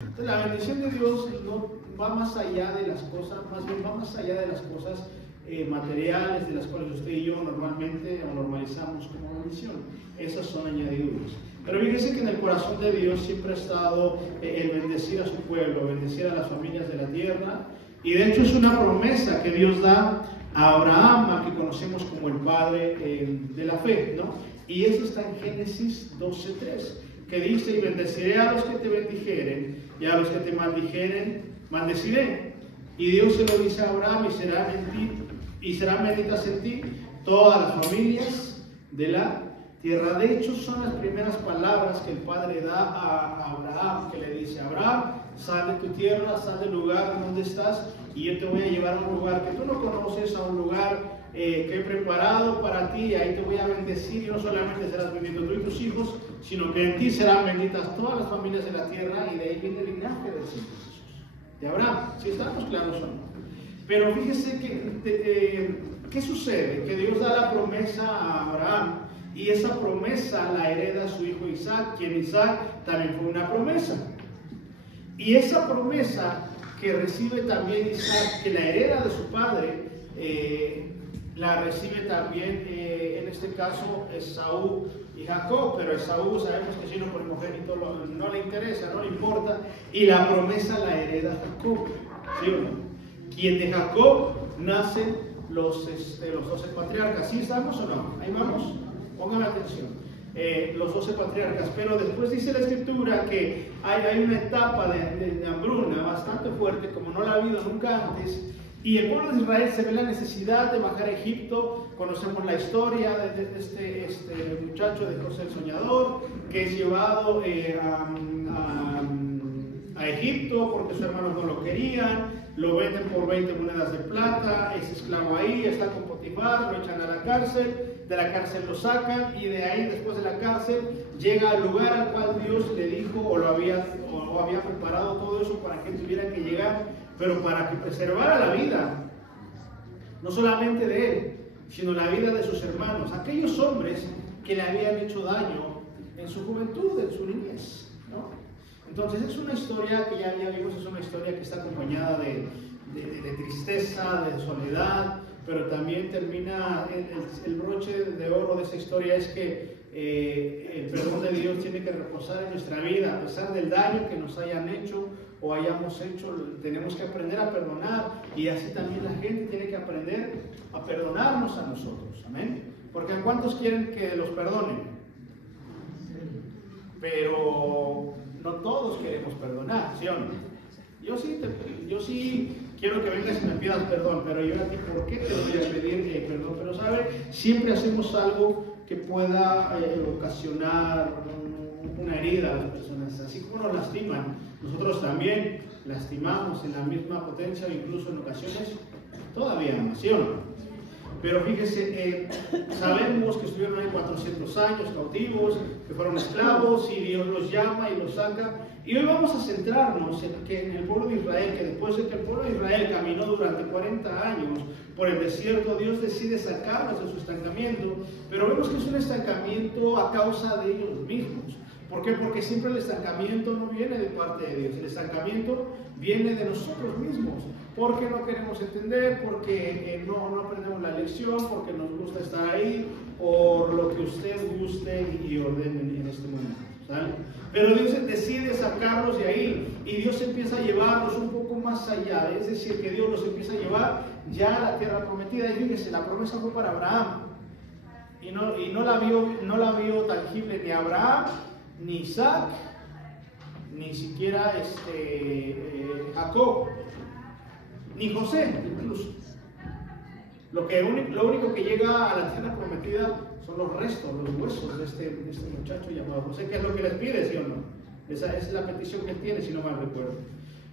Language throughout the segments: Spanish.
Entonces, la bendición de Dios no va más allá de las cosas, más bien va más allá de las cosas materiales, de las cuales usted y yo normalmente o normalizamos como bendición. Esas son añadiduras. Pero fíjese que en el corazón de Dios siempre ha estado el bendecir a su pueblo, bendecir a las familias de la tierra. Y de hecho es una promesa que Dios da a Abraham, al que conocemos como el padre de la fe, ¿no? Y eso está en Génesis 12:3, que dice: y bendeciré a los que te bendijeren, y a los que te maldijeren, maldeciré. Y Dios se lo dice a Abraham: y serán benditas en ti todas las familias de la tierra. De hecho, son las primeras palabras que el Padre da a Abraham, que le dice: Abraham, sal de tu tierra, sal del lugar donde estás, y yo te voy a llevar a un lugar que tú no conoces, a un lugar que he preparado para ti, y ahí te voy a bendecir, y no solamente serás bendito tú y tus hijos, sino que en ti serán benditas todas las familias de la tierra. Y de ahí viene el linaje del Señor Jesús, de Abraham, si estamos claros o no. Pero fíjese que, ¿qué sucede? Que Dios da la promesa a Abraham, y esa promesa la hereda a su hijo Isaac, quien Isaac también fue una promesa. Y esa promesa que recibe también Isaac, que la hereda de su padre, la recibe también, en este caso, Esaú y Jacob. Pero Esaú sabemos que si no primogénito no le interesa, no le importa, y la promesa la hereda Jacob, ¿sí o no? Quien de Jacob nacen los 12 patriarcas. ¿Sí estamos o no? Ahí vamos, pónganme atención. Los 12 patriarcas. Pero después dice la Escritura que hay una etapa de hambruna bastante fuerte, como no la ha habido nunca antes. Y el pueblo de Israel se ve la necesidad de bajar a Egipto. Conocemos la historia de este muchacho de José el Soñador, que es llevado a Egipto porque sus hermanos no lo querían. Lo venden por 20 monedas de plata, es esclavo ahí, está con Potifar, lo echan a la cárcel, de la cárcel lo sacan, y de ahí, después de la cárcel, llega al lugar al cual Dios le dijo o había preparado todo eso para que él tuviera que llegar, pero para que preservara la vida, no solamente de él, sino la vida de sus hermanos, aquellos hombres que le habían hecho daño en su juventud, en su niñez, ¿no? Entonces es una historia que ya vimos, es una historia que está acompañada de tristeza, de soledad, pero también termina, el broche de oro de esa historia es que el perdón de Dios tiene que reposar en nuestra vida, a pesar del daño que nos hayan hecho o hayamos hecho. Tenemos que aprender a perdonar, y así también la gente tiene que aprender a perdonarnos a nosotros, amén. Porque ¿a cuántos quieren que los perdonen? Pero no todos queremos perdonar, ¿sí o no? Yo sí quiero que vengas y me pidas perdón, pero yo a ti, ¿por qué te voy a pedir perdón? Pero ¿sabe? Siempre hacemos algo que pueda ocasionar una herida a las personas. Así como nos lastiman, nosotros también lastimamos en la misma potencia, o incluso en ocasiones todavía más, ¿sí o no? Pero fíjese, sabemos que estuvieron ahí 400 años cautivos, que fueron esclavos, y Dios los llama y los saca. Y hoy vamos a centrarnos en el pueblo de Israel, que después de que el pueblo de Israel caminó durante 40 años por el desierto, Dios decide sacarlos de su estancamiento, pero vemos que es un estancamiento a causa de ellos mismos. ¿Por qué? Porque siempre el estancamiento no viene de parte de Dios, el estancamiento viene de nosotros mismos, porque no queremos entender, porque no aprendemos la lección, porque nos gusta estar ahí, por lo que usted guste y ordene en este momento, ¿sale? Pero Dios decide sacarlos de ahí, y Dios empieza a llevarlos un poco más allá, es decir, que Dios los empieza a llevar ya a la tierra prometida. Y fíjese, la promesa fue para Abraham, y no la vio tangible ni Abraham, ni Isaac, ni siquiera Jacob, ni José incluso. Lo único que llega a la tierra prometida son los restos, los huesos de este muchacho llamado José, que es lo que les pide, ¿sí o no? Esa es la petición que él tiene, si no mal recuerdo.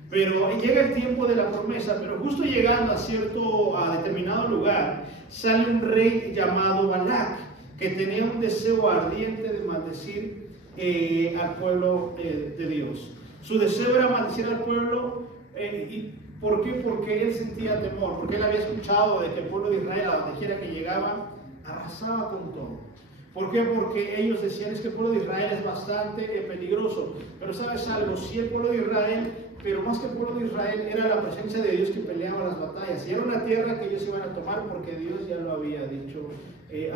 Pero llega el tiempo de la promesa, pero justo llegando a determinado lugar, sale un rey llamado Balac, que tenía un deseo ardiente de maldecir al pueblo de Dios. Su deseo era maldecir al pueblo. ¿Por qué? Porque él sentía temor, porque él había escuchado de que el pueblo de Israel, a donde quiera que llegaba, arrasaba con todo. ¿Por qué? Porque ellos decían es que el pueblo de Israel es bastante peligroso. Pero ¿sabes algo? Sí, el pueblo de Israel, pero más que el pueblo de Israel, era la presencia de Dios que peleaba las batallas. Y era una tierra que ellos iban a tomar porque Dios ya lo había dicho.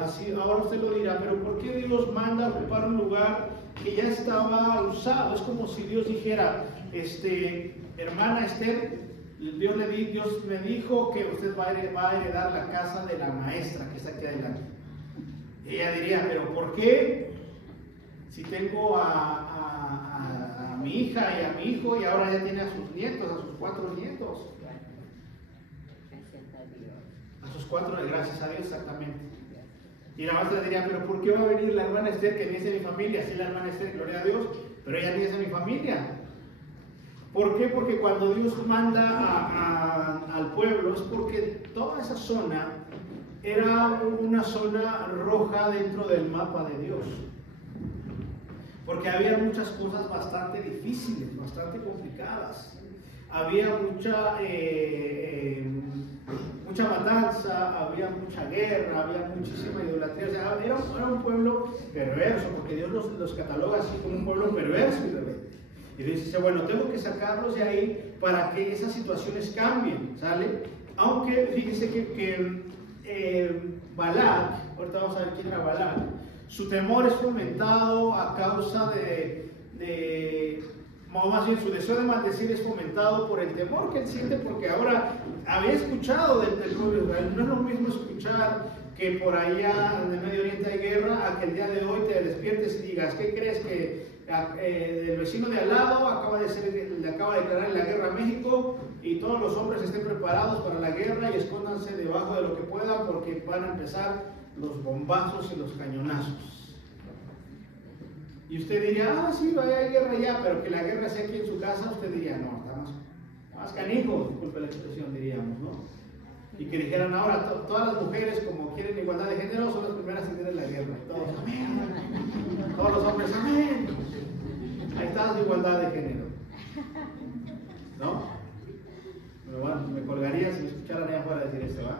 Así, ahora usted lo dirá, pero ¿por qué Dios manda a ocupar un lugar que ya estaba usado? Es como si Dios dijera, hermana Esther, Dios me dijo que usted va a heredar la casa de la maestra que está aquí adelante. Ella diría, pero ¿por qué? Si tengo a mi hija y a mi hijo y ahora ya tiene a sus nietos, a sus 4 nietos. A sus 4, gracias a Dios, exactamente. Y la maestra diría, pero ¿por qué va a venir la hermana Esther que ni es de mi familia? Sí, la hermana Esther, gloria a Dios, pero ella ni es de mi familia. ¿Por qué? Porque cuando Dios manda al pueblo es porque toda esa zona era una zona roja dentro del mapa de Dios. Porque había muchas cosas bastante difíciles, bastante complicadas. Había mucha matanza, había mucha guerra, había muchísima idolatría. O sea, era un pueblo perverso, porque Dios los cataloga así como un pueblo perverso y rebelde. Y Dios dice, bueno, tengo que sacarlos de ahí para que esas situaciones cambien, ¿sale? Aunque fíjese que Balac, ahorita vamos a ver quién era Balac, su temor es fomentado a causa más bien su deseo de maldecir es fomentado por el temor que él siente, porque ahora había escuchado del pueblo de Israel. No es lo mismo escuchar que por allá en el Medio Oriente hay guerra, a que el día de hoy te despiertes y digas, ¿qué crees? Que el vecino de al lado le acaba de declarar la guerra a México y todos los hombres estén preparados para la guerra y escóndanse debajo de lo que puedan porque van a empezar los bombazos y los cañonazos. Y usted diría, sí, hay guerra ya, pero que la guerra sea aquí en su casa, usted diría, no, está más canijo, disculpe la expresión, diríamos, ¿no? Y que dijeran, ahora todas las mujeres, como quieren igualdad de género, son las primeras en ir a la guerra. Y todos, amén. Todos los hombres, amén. Ahí está la igualdad de género. ¿No? Pero bueno, me colgaría si me escucharan allá afuera decir esto, ¿va?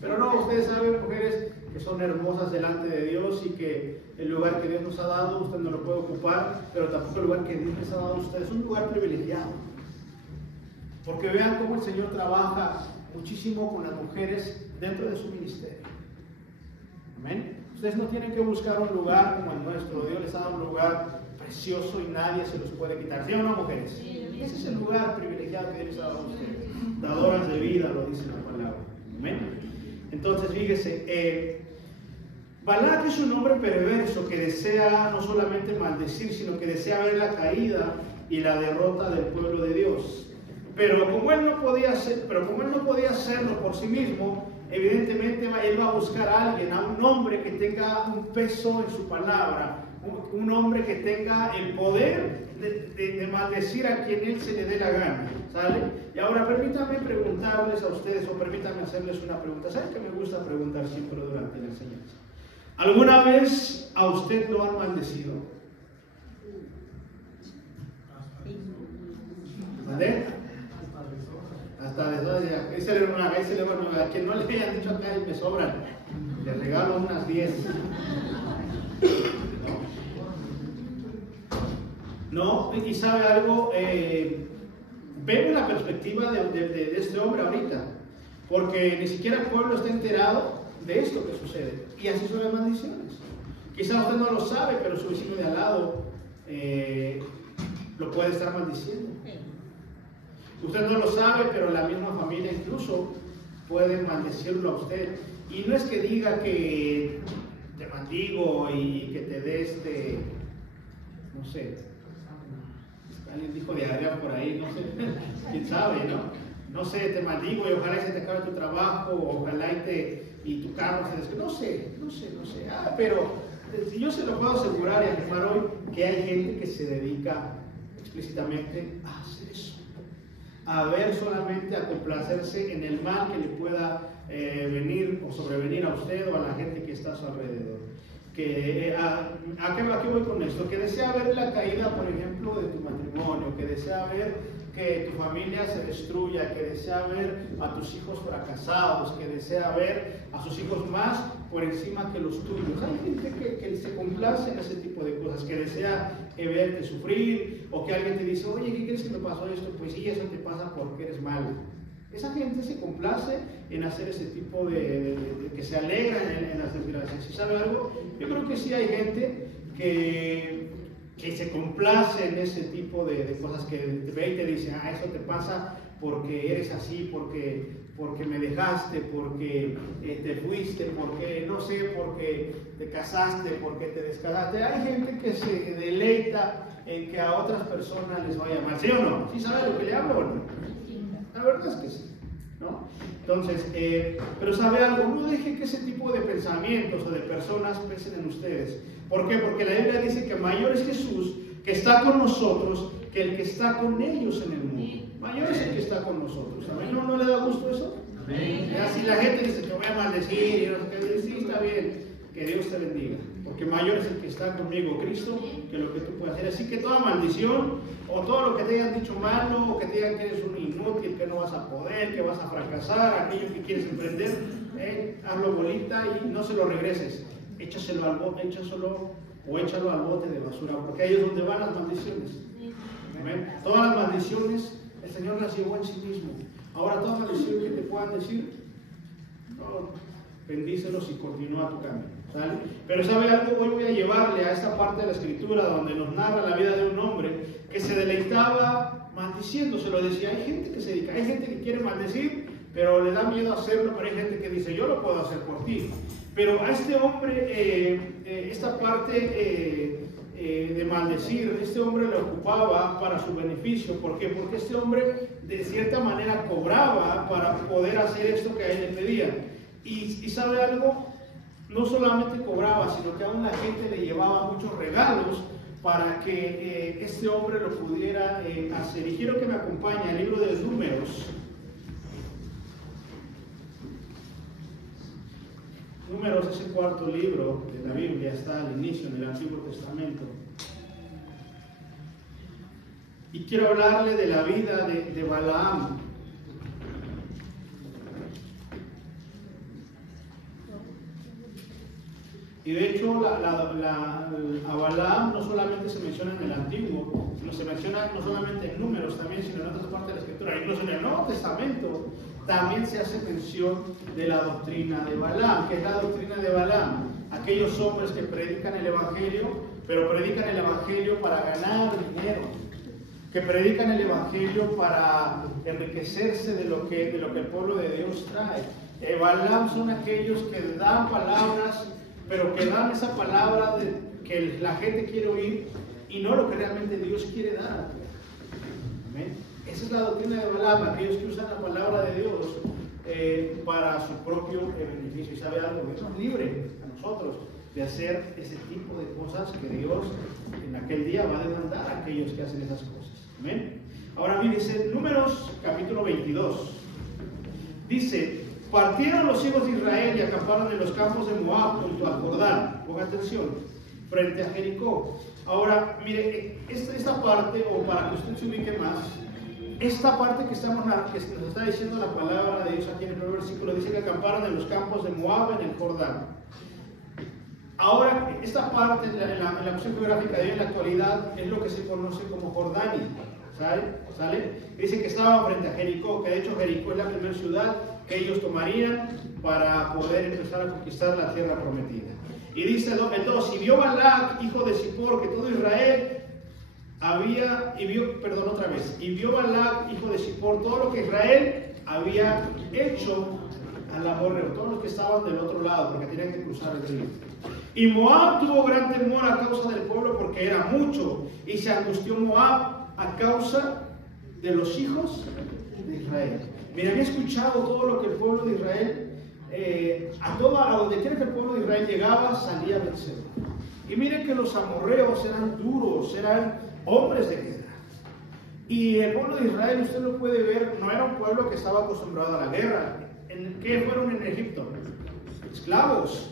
Pero no, ustedes saben, mujeres que son hermosas delante de Dios y que el lugar que Dios nos ha dado, usted no lo puede ocupar, pero tampoco el lugar que Dios les ha dado a ustedes. Es un lugar privilegiado. Porque vean cómo el Señor trabaja muchísimo con las mujeres dentro de su ministerio. Amén. Ustedes no tienen que buscar un lugar como el nuestro. Dios les ha dado un lugar precioso y nadie se los puede quitar. ¿Sí o no, mujeres? Sí. Ese es el lugar privilegiado que Dios les ha dado a ustedes. Dadoras de vida, lo dice la palabra. Amén. Entonces, fíjese, Balac es un hombre perverso que desea no solamente maldecir, sino que desea ver la caída y la derrota del pueblo de Dios. Pero como él no podía hacerlo por sí mismo, evidentemente él va a buscar a alguien, a un hombre que tenga un peso en su palabra, un hombre que tenga el poder de maldecir a quien él se le dé la gana, ¿sale? Y ahora permítanme preguntarles a ustedes, o permítanme hacerles una pregunta. ¿Saben que me gusta preguntar siempre durante la enseñanza? ¿Alguna vez a usted lo han maldecido? ¿Vale? Hasta de ese le a quien no le hayan dicho acá y me sobran, le regalo unas 10. ¿No? Y sabe algo, vemos la perspectiva de este hombre ahorita, porque ni siquiera el pueblo está enterado de esto que sucede, y así son las maldiciones. Quizá usted no lo sabe, pero su vecino de al lado lo puede estar maldiciendo. Usted no lo sabe, pero la misma familia incluso puede maldecirlo a usted. Y no es que diga que te maldigo y que te dé no sé, alguien dijo diarrea por ahí, no sé, quién sabe, ¿no? No sé, te maldigo y ojalá se te acabe tu trabajo, ojalá y tu carro se descuide, no sé. Pero yo se lo puedo asegurar y afirmar hoy que hay gente que se dedica explícitamente a hacer eso. A ver solamente a complacerse en el mal que le pueda venir o sobrevenir a usted o a la gente que está a su alrededor. ¿A qué voy con esto? Que desea ver la caída, por ejemplo, ejemplo de tu matrimonio, que desea ver que tu familia se destruya, que desea ver a tus hijos fracasados, que desea ver a sus hijos más por encima que los tuyos. Hay gente que se complace en ese tipo de cosas, que desea verte sufrir, o que alguien te dice, oye, ¿qué crees que me pasó esto? Pues sí, eso te pasa porque eres malo. Esa gente se complace en hacer ese tipo de que se alegra en las desgracias. ¿Y sabe algo? Yo creo que sí hay gente que se complace en ese tipo de cosas, que te ve y te dice, eso te pasa porque eres así, porque me dejaste, porque te fuiste, porque no sé, porque te casaste, porque te descasaste. Hay gente que se deleita en que a otras personas les vaya mal, ¿sí o no? ¿Sí sabe lo que le hablo o no? La verdad es que sí, ¿no? Entonces, pero sabe algo, no deje que ese tipo de pensamientos o de personas pesen en ustedes. ¿Por qué? Porque la Biblia dice que mayor es Jesús que está con nosotros que el que está con ellos en el mundo. Mayor es el que está con nosotros. ¿Amén? ¿No le da gusto eso? Amén. Si la gente dice que voy a maldecir y no sé qué, sí, está bien, que Dios te bendiga. Porque mayor es el que está conmigo, Cristo, que lo que tú puedes hacer. Así que toda maldición, o todo lo que te hayan dicho malo, o que te digan que eres un inútil, que no vas a poder, que vas a fracasar, aquello que quieres emprender, hazlo bolita y no se lo regreses. Échaselo al bote, échalo al bote de basura, porque ahí es donde van las maldiciones. ¿Amén? Todas las maldiciones, el Señor las llevó en sí mismo. Ahora, toda maldición que te puedan decir, no, bendícelos y continúa tu camino. ¿Sale? Pero ¿sabe algo? Hoy voy a llevarle a esta parte de la Escritura donde nos narra la vida de un hombre que se deleitaba maldiciendo. Se lo decía, hay gente que se dedica, hay gente que quiere maldecir, pero le da miedo hacerlo, pero hay gente que dice, yo lo puedo hacer por ti. Pero a este hombre, esta parte de maldecir, este hombre lo ocupaba para su beneficio. ¿Por qué? Porque este hombre de cierta manera cobraba para poder hacer esto que a él le pedían. Y ¿sabe algo? No solamente cobraba, sino que aún la gente le llevaba muchos regalos para que este hombre lo pudiera hacer. Y quiero que me acompañe al libro de los Números. Números es el cuarto libro de la Biblia, está al inicio en el Antiguo Testamento. Y quiero hablarle de la vida de Balaam. Y de hecho, a Balaam no solamente se menciona en el Antiguo, sino se menciona no solamente en Números también, sino en otras partes de la Escritura. Incluso en el Nuevo Testamento también se hace mención de la doctrina de Balaam. ¿Qué es la doctrina de Balaam? Aquellos hombres que predican el Evangelio, pero predican el Evangelio para ganar dinero, que predican el Evangelio para enriquecerse de lo que el pueblo de Dios trae. Balaam son aquellos que dan palabras, pero que dan esa palabra que la gente quiere oír y no lo que realmente Dios quiere dar. ¿Amén? Esa es la doctrina de Balaam, aquellos que usan la palabra de Dios para su propio beneficio. Y sabe algo, Dios nos libre a nosotros de hacer ese tipo de cosas que Dios en aquel día va a demandar a aquellos que hacen esas cosas. ¿Amén? Ahora dice Números capítulo 22. Dice, partieron los hijos de Israel y acamparon en los campos de Moab junto al Jordán. Ponga atención, frente a Jericó. Ahora, mire, esta parte, o para que usted se ubique más, esta parte que nos está diciendo la palabra de Dios aquí en el primer versículo, dice que acamparon en los campos de Moab en el Jordán. Ahora, esta parte, en la opción geográfica de hoy en la actualidad, es lo que se conoce como Jordania. ¿Sale? Dice que estaban frente a Jericó, que de hecho Jericó es la primera ciudad que ellos tomarían para poder empezar a conquistar la tierra prometida. Y dice el 2, y vio Balac, hijo de Zippor, que todo Israel y vio Balac, hijo de Zippor, todo lo que Israel había hecho al amorreo, todos los que estaban del otro lado, porque tenían que cruzar el río. Y Moab tuvo gran temor a causa del pueblo, porque era mucho, y se angustió Moab a causa de los hijos de Israel. Mira, había escuchado todo lo que el pueblo de Israel, a donde quiera que el pueblo de Israel llegaba, salía vencedor. Y miren que los amorreos eran duros, eran hombres de guerra. Y el pueblo de Israel, usted lo puede ver, no era un pueblo que estaba acostumbrado a la guerra. ¿Qué fueron en Egipto? Esclavos.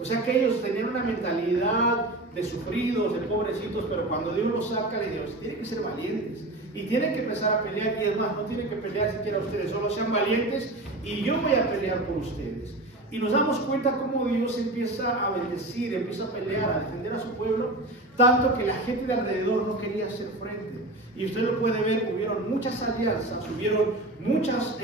O sea que ellos tenían una mentalidad de sufridos, de pobrecitos, pero cuando Dios los saca, le digo, tienen que ser valientes y tienen que empezar a pelear, y es más, no tienen que pelear siquiera ustedes, solo sean valientes y yo voy a pelear por ustedes. Y nos damos cuenta cómo Dios empieza a bendecir, empieza a pelear, a defender a su pueblo, tanto que la gente de alrededor no quería hacer frente. Y usted lo puede ver, hubieron muchas alianzas, hubieron muchos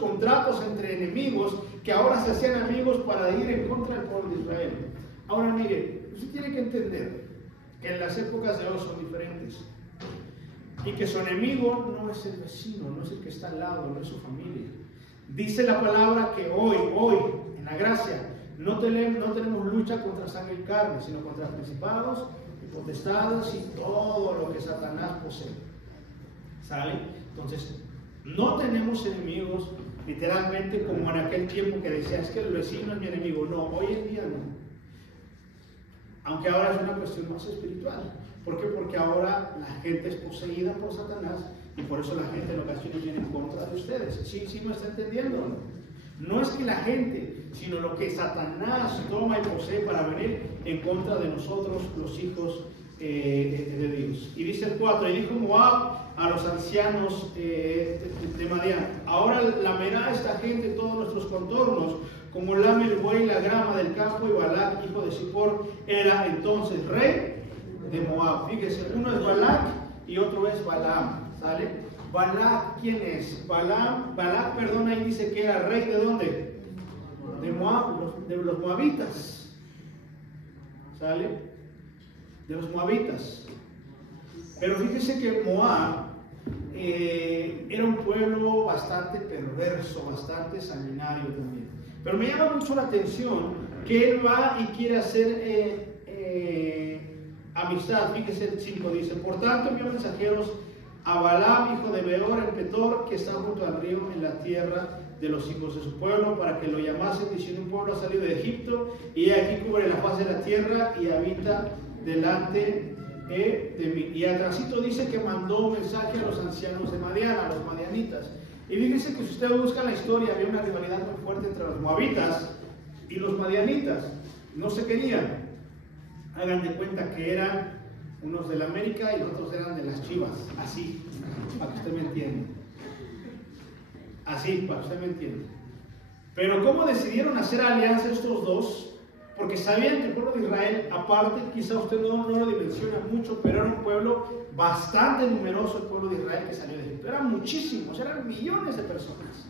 contratos entre enemigos que ahora se hacían amigos para ir en contra del pueblo de Israel. Ahora mire, usted tiene que entender que en las épocas de hoy son diferentes y que su enemigo no es el vecino, no es el que está al lado, no es su familia. Dice la palabra que hoy, en la gracia, no tenemos lucha contra sangre y carne, sino contra principados y potestades y todo lo que Satanás posee. ¿Sale? Entonces, no tenemos enemigos literalmente como en aquel tiempo que decía, es que el vecino es mi enemigo. No, hoy en día no. Aunque ahora es una cuestión más espiritual. ¿Por qué? Porque ahora la gente es poseída por Satanás y por eso la gente en ocasiones viene en contra de ustedes. ¿Sí me está entendiendo? No es que la gente, sino lo que Satanás toma y posee para venir en contra de nosotros, los hijos de Dios. Y dice el 4, y dijo Moab a los ancianos de Madián, ahora lamerá esta gente todos nuestros contornos, como lame el buey la grama del campo, y Balac, hijo de Zippor, era entonces rey de Moab. Fíjese, uno es Balac y otro es Balaam, ¿sale? Balac, ¿quién es? Balac, perdón, ahí dice que era rey de ¿dónde? De Moab, de los moabitas, ¿sale? De los moabitas. Pero fíjese que Moab era un pueblo bastante perverso, bastante sanguinario también. Pero me llama mucho la atención que él va y quiere hacer amistad. Fíjese el 5, dice, por tanto envió mensajeros a Balaam, hijo de Beor, el Petor, que está junto al río en la tierra de los hijos de su pueblo, para que lo llamasen, diciendo, un pueblo ha salido de Egipto, y aquí cubre la faz de la tierra y habita delante de mí. Y atrásito dice que mandó un mensaje a los ancianos de Madián, a los madianitas. Y fíjense que si usted busca la historia, había una rivalidad muy fuerte entre los moabitas y los madianitas. No se querían. Hagan de cuenta que eran unos de la América y los otros eran de las Chivas. Así, para que usted me entienda. Así, para que usted me entienda. Pero ¿cómo decidieron hacer alianza estos dos? Porque sabían que el pueblo de Israel, aparte, quizá usted no lo dimensiona mucho, pero era un pueblo bastante numeroso, el pueblo de Israel que salió de Egipto. Eran muchísimos, eran millones de personas.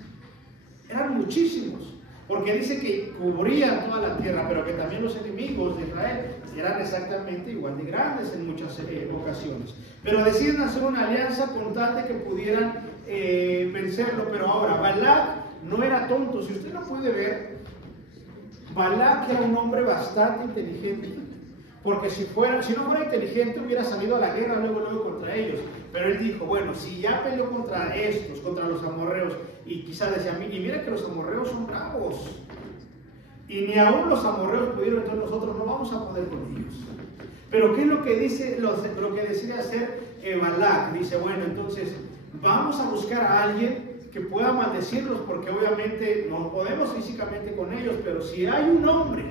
Eran muchísimos. Porque dice que cubrían toda la tierra, pero que también los enemigos de Israel eran exactamente igual de grandes en muchas ocasiones. Pero deciden hacer una alianza con tal de que pudieran vencerlo. Pero ahora, Balac no era tonto. Si usted lo puede ver, Balac era un hombre bastante inteligente, porque si no fuera inteligente hubiera salido a la guerra luego contra ellos. Pero él dijo, bueno, si ya peleó contra estos, contra los amorreos, y quizá decía, y mira que los amorreos son bravos, y ni aún los amorreos pudieron, entonces nosotros no vamos a poder con ellos. Pero ¿qué es lo que dice, lo que decide hacer Balac? Dice, bueno, entonces vamos a buscar a alguien que pueda maldecirlos, porque obviamente no podemos físicamente con ellos, pero si hay un hombre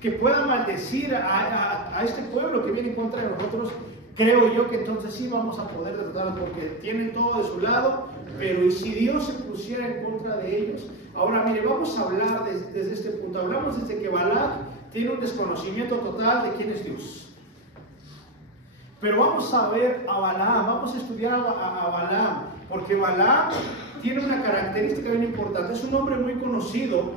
que pueda maldecir a este pueblo que viene en contra de nosotros, creo yo que entonces sí vamos a poder derrotarlos, porque tienen todo de su lado. Pero ¿y si Dios se pusiera en contra de ellos? Ahora mire, vamos a hablar desde este punto. Hablamos desde que Balac tiene un desconocimiento total de quién es Dios. Pero vamos a ver a Balaam, vamos a estudiar a Balaam, porque Balaam tiene una característica bien importante. Es un hombre muy conocido.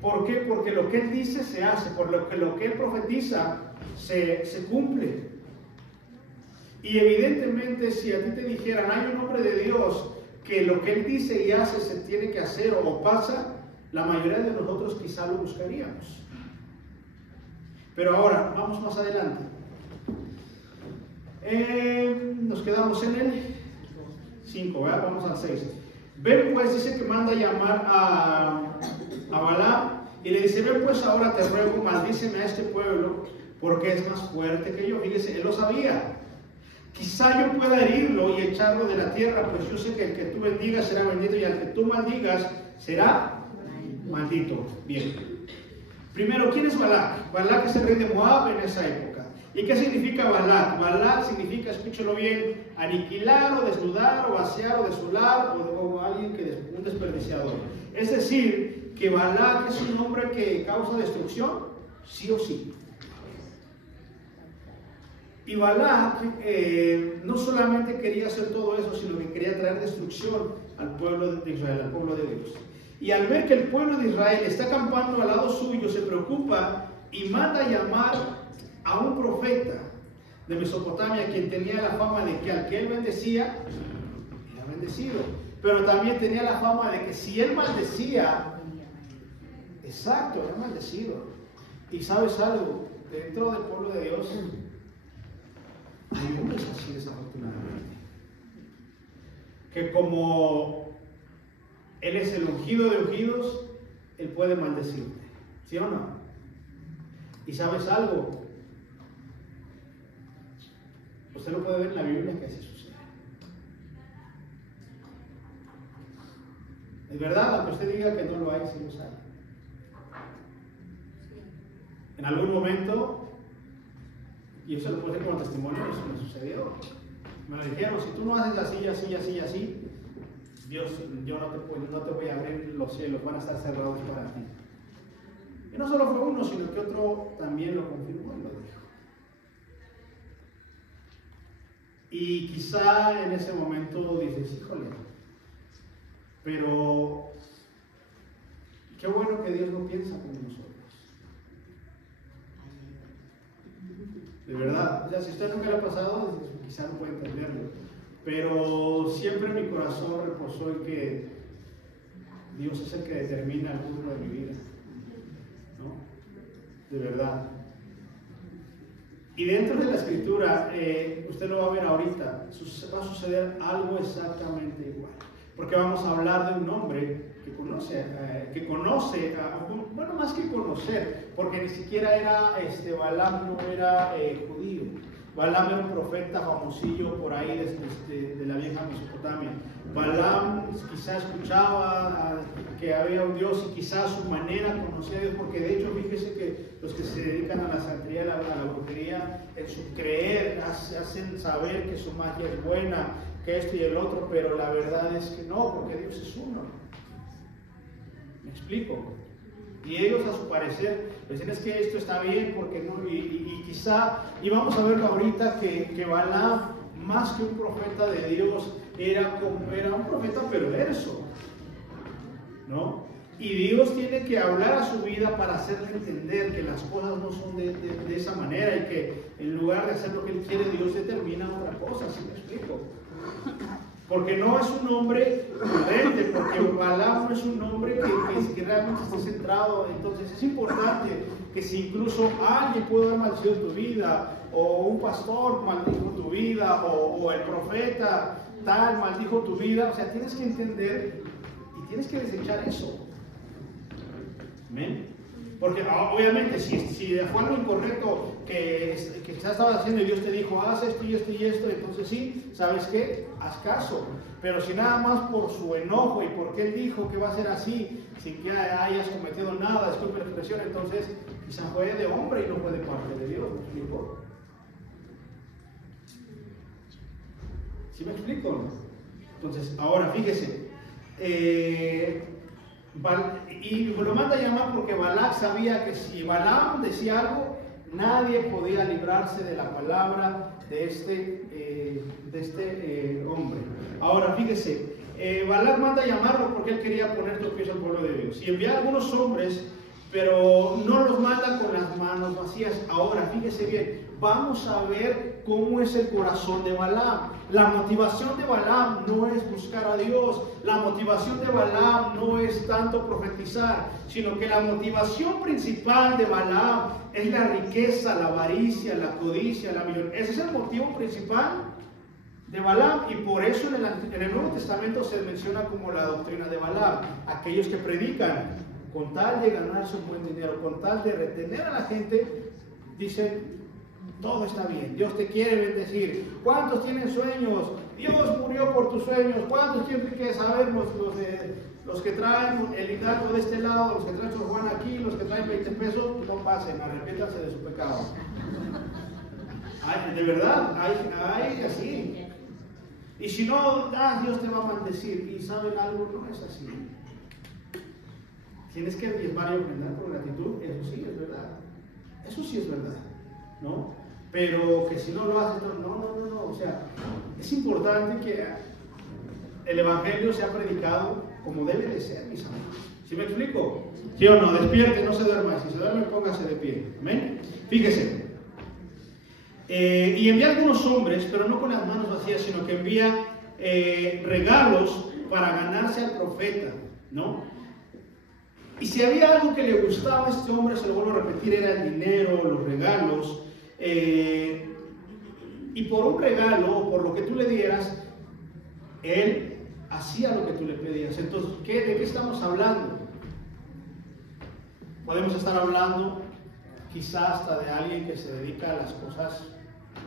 ¿Por qué? Porque lo que él dice se hace, por lo que él profetiza se cumple. Y evidentemente, si a ti te dijeran, hay un hombre de Dios que lo que él dice y hace se tiene que hacer o pasa, la mayoría de nosotros quizá lo buscaríamos. Pero ahora, vamos más adelante. Nos quedamos en el 5, ¿verdad? Vamos al 6. Ven pues, dice que manda a llamar a Balaam y le dice, ven pues ahora te ruego, maldíceme a este pueblo porque es más fuerte que yo. Fíjese, él lo sabía. Quizá yo pueda herirlo y echarlo de la tierra, pues yo sé que el que tú bendigas será bendito y al que tú maldigas será maldito. Bien. Primero, ¿quién es Balac? Balac es el rey de Moab en esa época. ¿Y qué significa Balac? Balac significa, escúchelo bien, aniquilar o desnudar o vaciar o desolar o alguien un desperdiciador. Es decir, que Balac es un hombre que causa destrucción, sí o sí. Y Balac no solamente quería hacer todo eso, sino que quería traer destrucción al pueblo de Israel, al pueblo de Dios. Y al ver que el pueblo de Israel está acampando al lado suyo, se preocupa y manda a llamar a un profeta de Mesopotamia, quien tenía la fama de que al que él bendecía, era bendecido. Pero también tenía la fama de que si él maldecía, exacto, era maldecido. Y sabes algo, dentro del pueblo de Dios hay hombres así, desafortunadamente, que como Él es el ungido de ungidos, Él puede maldecirte, ¿sí o no? Y sabes algo, usted lo puede ver en la Biblia que así sucede. Es verdad, aunque usted diga que no lo hay, sí lo sabe. En algún momento, y eso lo puedo decir como testimonio, eso me sucedió. Me lo dijeron, si tú no haces así, así, así, así, Dios, yo no te voy a abrir los cielos, van a estar cerrados para ti. Y no solo fue uno, sino que otro también lo confirmó y lo dijo. Y quizá en ese momento dices, híjole, pero qué bueno que Dios no piensa como nosotros. De verdad, o sea, si a usted nunca le ha pasado, quizá no puede entenderlo. Pero siempre en mi corazón reposó en que Dios es el que determina el curso de mi vida, ¿no? De verdad. Y dentro de la escritura, usted lo va a ver ahorita, va a suceder algo exactamente igual. Porque vamos a hablar de un hombre que conoce, bueno, más que conocer, porque ni siquiera era, Balaam no era judío. Balaam era un profeta famosillo por ahí de la vieja Mesopotamia. Balaam quizás escuchaba que había un Dios y quizás su manera de conocer a Dios, porque de hecho fíjese que los que se dedican a la santería, a la brujería, en su creer hacen saber que su magia es buena, que esto y el otro, pero la verdad es que no, porque Dios es uno. ¿Me explico? Y ellos a su parecer dicen es que esto está bien porque no, y quizá, y vamos a verlo ahorita, que Balaam, más que un profeta de Dios, era un profeta perverso, ¿no? Y Dios tiene que hablar a su vida para hacerle entender que las cosas no son de esa manera, y que en lugar de hacer lo que Él quiere, Dios determina otra cosa. ¿Sí me explico? Porque no es un hombre prudente, porque Balaam no es un hombre que realmente esté centrado. Entonces es importante que si incluso alguien puede haber maldecido tu vida, o un pastor maldijo tu vida, o el profeta tal maldijo tu vida, o sea, tienes que entender y tienes que desechar eso. ¿Amén? Porque obviamente si fue algo incorrecto que quizás estabas haciendo y Dios te dijo, haz esto y esto y esto, entonces sí, ¿sabes qué? Haz caso. Pero si nada más por su enojo y porque Él dijo que va a ser así, sin que hayas cometido nada, disculpe la expresión, entonces quizás fue de hombre y no fue de parte de Dios. ¿Me explico? ¿Sí me explico? Entonces, ahora fíjese, y lo manda a llamar porque Balac sabía que si Balaam decía algo, nadie podía librarse de la palabra de este hombre. Ahora fíjese, Balac manda a llamarlo porque él quería poner tropiezo al pueblo de Dios y envía a algunos hombres, pero no los manda con las manos vacías. Ahora fíjese bien, vamos a ver cómo es el corazón de Balaam. La motivación de Balaam no es buscar a Dios, la motivación de Balaam no es tanto profetizar, sino que la motivación principal de Balaam es la riqueza, la avaricia, la codicia, la millonariedad. Ese es el motivo principal de Balaam, y por eso en el Nuevo Testamento se menciona como la doctrina de Balaam. Aquellos que predican con tal de ganarse un buen dinero, con tal de retener a la gente, dicen todo está bien, Dios te quiere bendecir. ¿Cuántos tienen sueños? Dios murió por tus sueños. ¿Cuántos quieren que saber los que traen el hidalgo de este lado, los que traen su Juan aquí, los que traen 20 pesos? No pasen, arrepiéntanse de su pecado. Ay, de verdad, hay así. Y si no, Dios te va a maldecir. Y saben algo, no es así. Tienes que diezmar y ofrendar por gratitud, eso sí es verdad. Eso sí es verdad, ¿no? Pero que si no lo haces, no. O sea, es importante que el Evangelio sea predicado como debe de ser, mis amigos. ¿Sí me explico? ¿Sí o no? Despierte, no se duerma. Si se duerme, póngase de pie. ¿Amén? Fíjese. Y envía a algunos hombres, pero no con las manos vacías, sino que envía regalos para ganarse al profeta, ¿no? Y si había algo que le gustaba a este hombre, se lo vuelvo a repetir, era el dinero, los regalos. Y por un regalo, o por lo que tú le dieras, él hacía lo que tú le pedías. Entonces, ¿de qué estamos hablando? Podemos estar hablando quizás hasta de alguien que se dedica a las cosas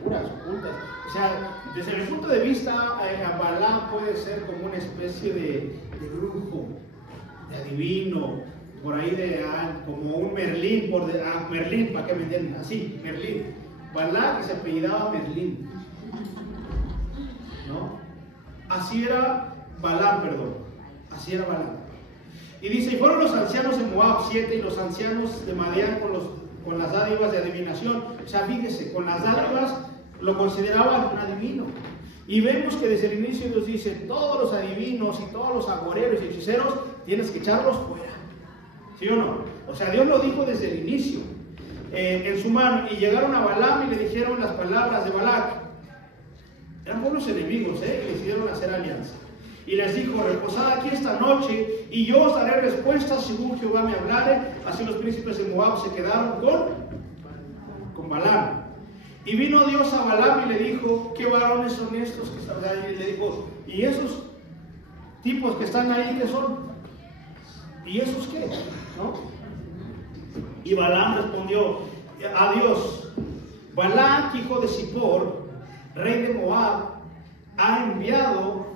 puras, ocultas. O sea, desde mi punto de vista, Balaam puede ser como una especie de brujo, de adivino, por ahí como un Merlín, Merlín, para que me entiendan, así, Merlín. Balaam, que se apellidaba Merlín, ¿no? Así era Balaam. Y dice, y fueron los ancianos de Moab 7 y los ancianos de Madián con las dádivas de adivinación. O sea, fíjese, con las dádivas lo consideraban un adivino. Y vemos que desde el inicio Dios dice, todos los adivinos y todos los agoreros y hechiceros tienes que echarlos fuera. ¿Sí o no? O sea, Dios lo dijo desde el inicio. En su mano, y llegaron a Balaam y le dijeron las palabras de Balac. Eran pueblos enemigos, y decidieron hacer alianza. Y les dijo, reposad aquí esta noche, y yo os daré respuesta según Jehová me hablare. Así los príncipes de Moab se quedaron con Balaam. Y vino Dios a Balaam y le dijo, ¿qué varones son estos que están ahí? Y le dijo, ¿y esos tipos que están ahí qué son? ¿Y esos qué? ¿No? Y Balaam respondió a Dios, Balac, hijo de Zippor, rey de Moab, ha enviado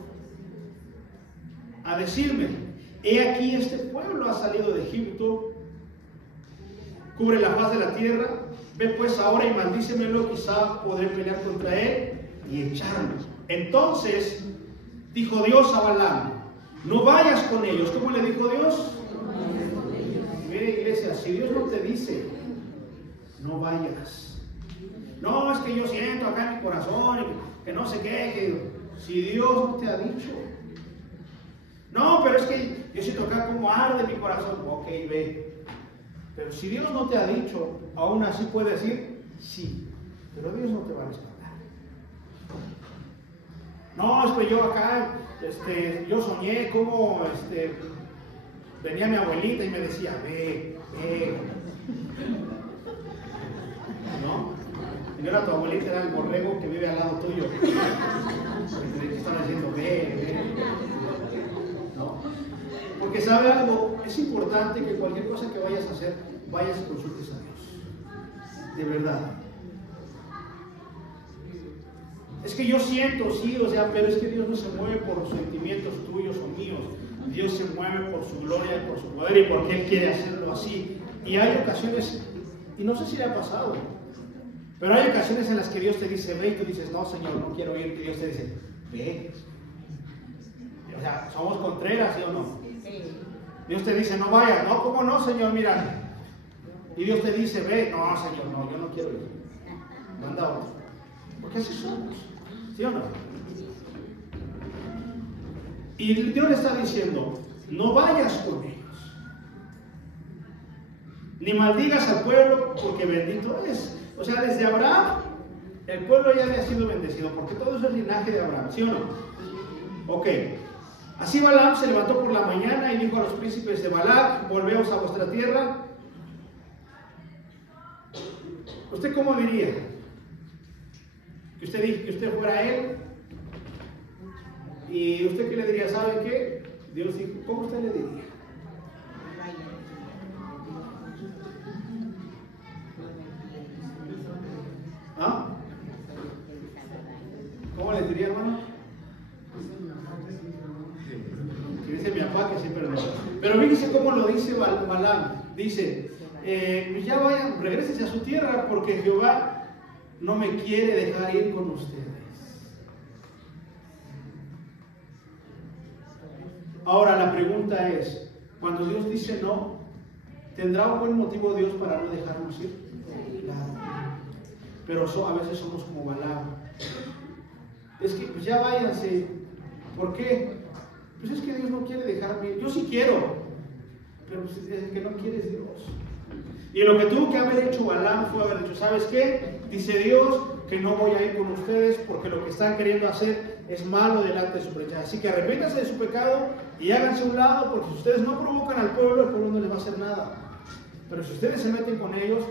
a decirme, he aquí este pueblo ha salido de Egipto, cubre la faz de la tierra, ve pues ahora y maldícemelo, quizá podré pelear contra él y echarlo. Entonces dijo Dios a Balaam, no vayas con ellos. ¿Cómo le dijo Dios? Mire, iglesia, si Dios no te dice, no vayas. No, es que yo siento acá en mi corazón, que no sé qué, que si Dios no te ha dicho. No, pero es que yo siento acá como arde mi corazón. Ok, ve. Pero si Dios no te ha dicho, aún así puede decir sí, pero Dios no te va a respaldar. No, es que yo acá, yo soñé como, venía mi abuelita y me decía, ve. ¿No? Y no era tu abuelita, era el borrego que vive al lado tuyo. Que están diciendo, ve. ¿No? Porque sabe algo, es importante que cualquier cosa que vayas a hacer, vayas y consultes a Dios. De verdad. Es que yo siento, sí, pero es que Dios no se mueve por sentimientos tuyos o míos. Dios se mueve por su gloria y por su poder y porque Él quiere hacerlo así. Y hay ocasiones, y no sé si le ha pasado, pero hay ocasiones en las que Dios te dice, ve, y tú dices, no, Señor, no quiero ir, y Dios te dice, ve. O sea, somos contreras, ¿sí o no? Dios te dice, no vayas, no, ¿cómo no, Señor? Mira. Y Dios te dice, ve, no, Señor, no, yo no quiero ir. Manda otro. Porque así somos, ¿sí o no? Y Dios le está diciendo, no vayas con ellos. Ni maldigas al pueblo, porque bendito es. O sea, desde Abraham, el pueblo ya había sido bendecido, porque todo es el linaje de Abraham, ¿sí o no? Ok. Así Balaam se levantó por la mañana y dijo a los príncipes de Balac, volveos a vuestra tierra. ¿Usted cómo diría? Que usted fuera él. ¿Y usted qué le diría? ¿Sabe qué? Dios dijo, ¿cómo usted le diría? ¿Ah? hermano? Que dice mi papá que siempre no. Pero fíjense cómo lo dice Balaam. Dice, ya vayan, regrésense a su tierra porque Jehová no me quiere dejar ir con ustedes. Ahora la pregunta es, cuando Dios dice no, ¿tendrá un buen motivo Dios para no dejarnos ir? Claro. Pero a veces somos como Balaam. Es que pues ya váyanse. ¿Por qué? Pues es que Dios no quiere dejarme ir. Yo sí quiero, pero pues el que no quiere es Dios. Y lo que tuvo que haber hecho Balaam fue haber dicho, ¿sabes qué? Dice Dios que no voy a ir con ustedes porque lo que están queriendo hacer es malo delante de su presencia. Así que arrepiéntanse de su pecado y háganse a un lado, porque si ustedes no provocan al pueblo, el pueblo no les va a hacer nada. Pero si ustedes se meten con ellos,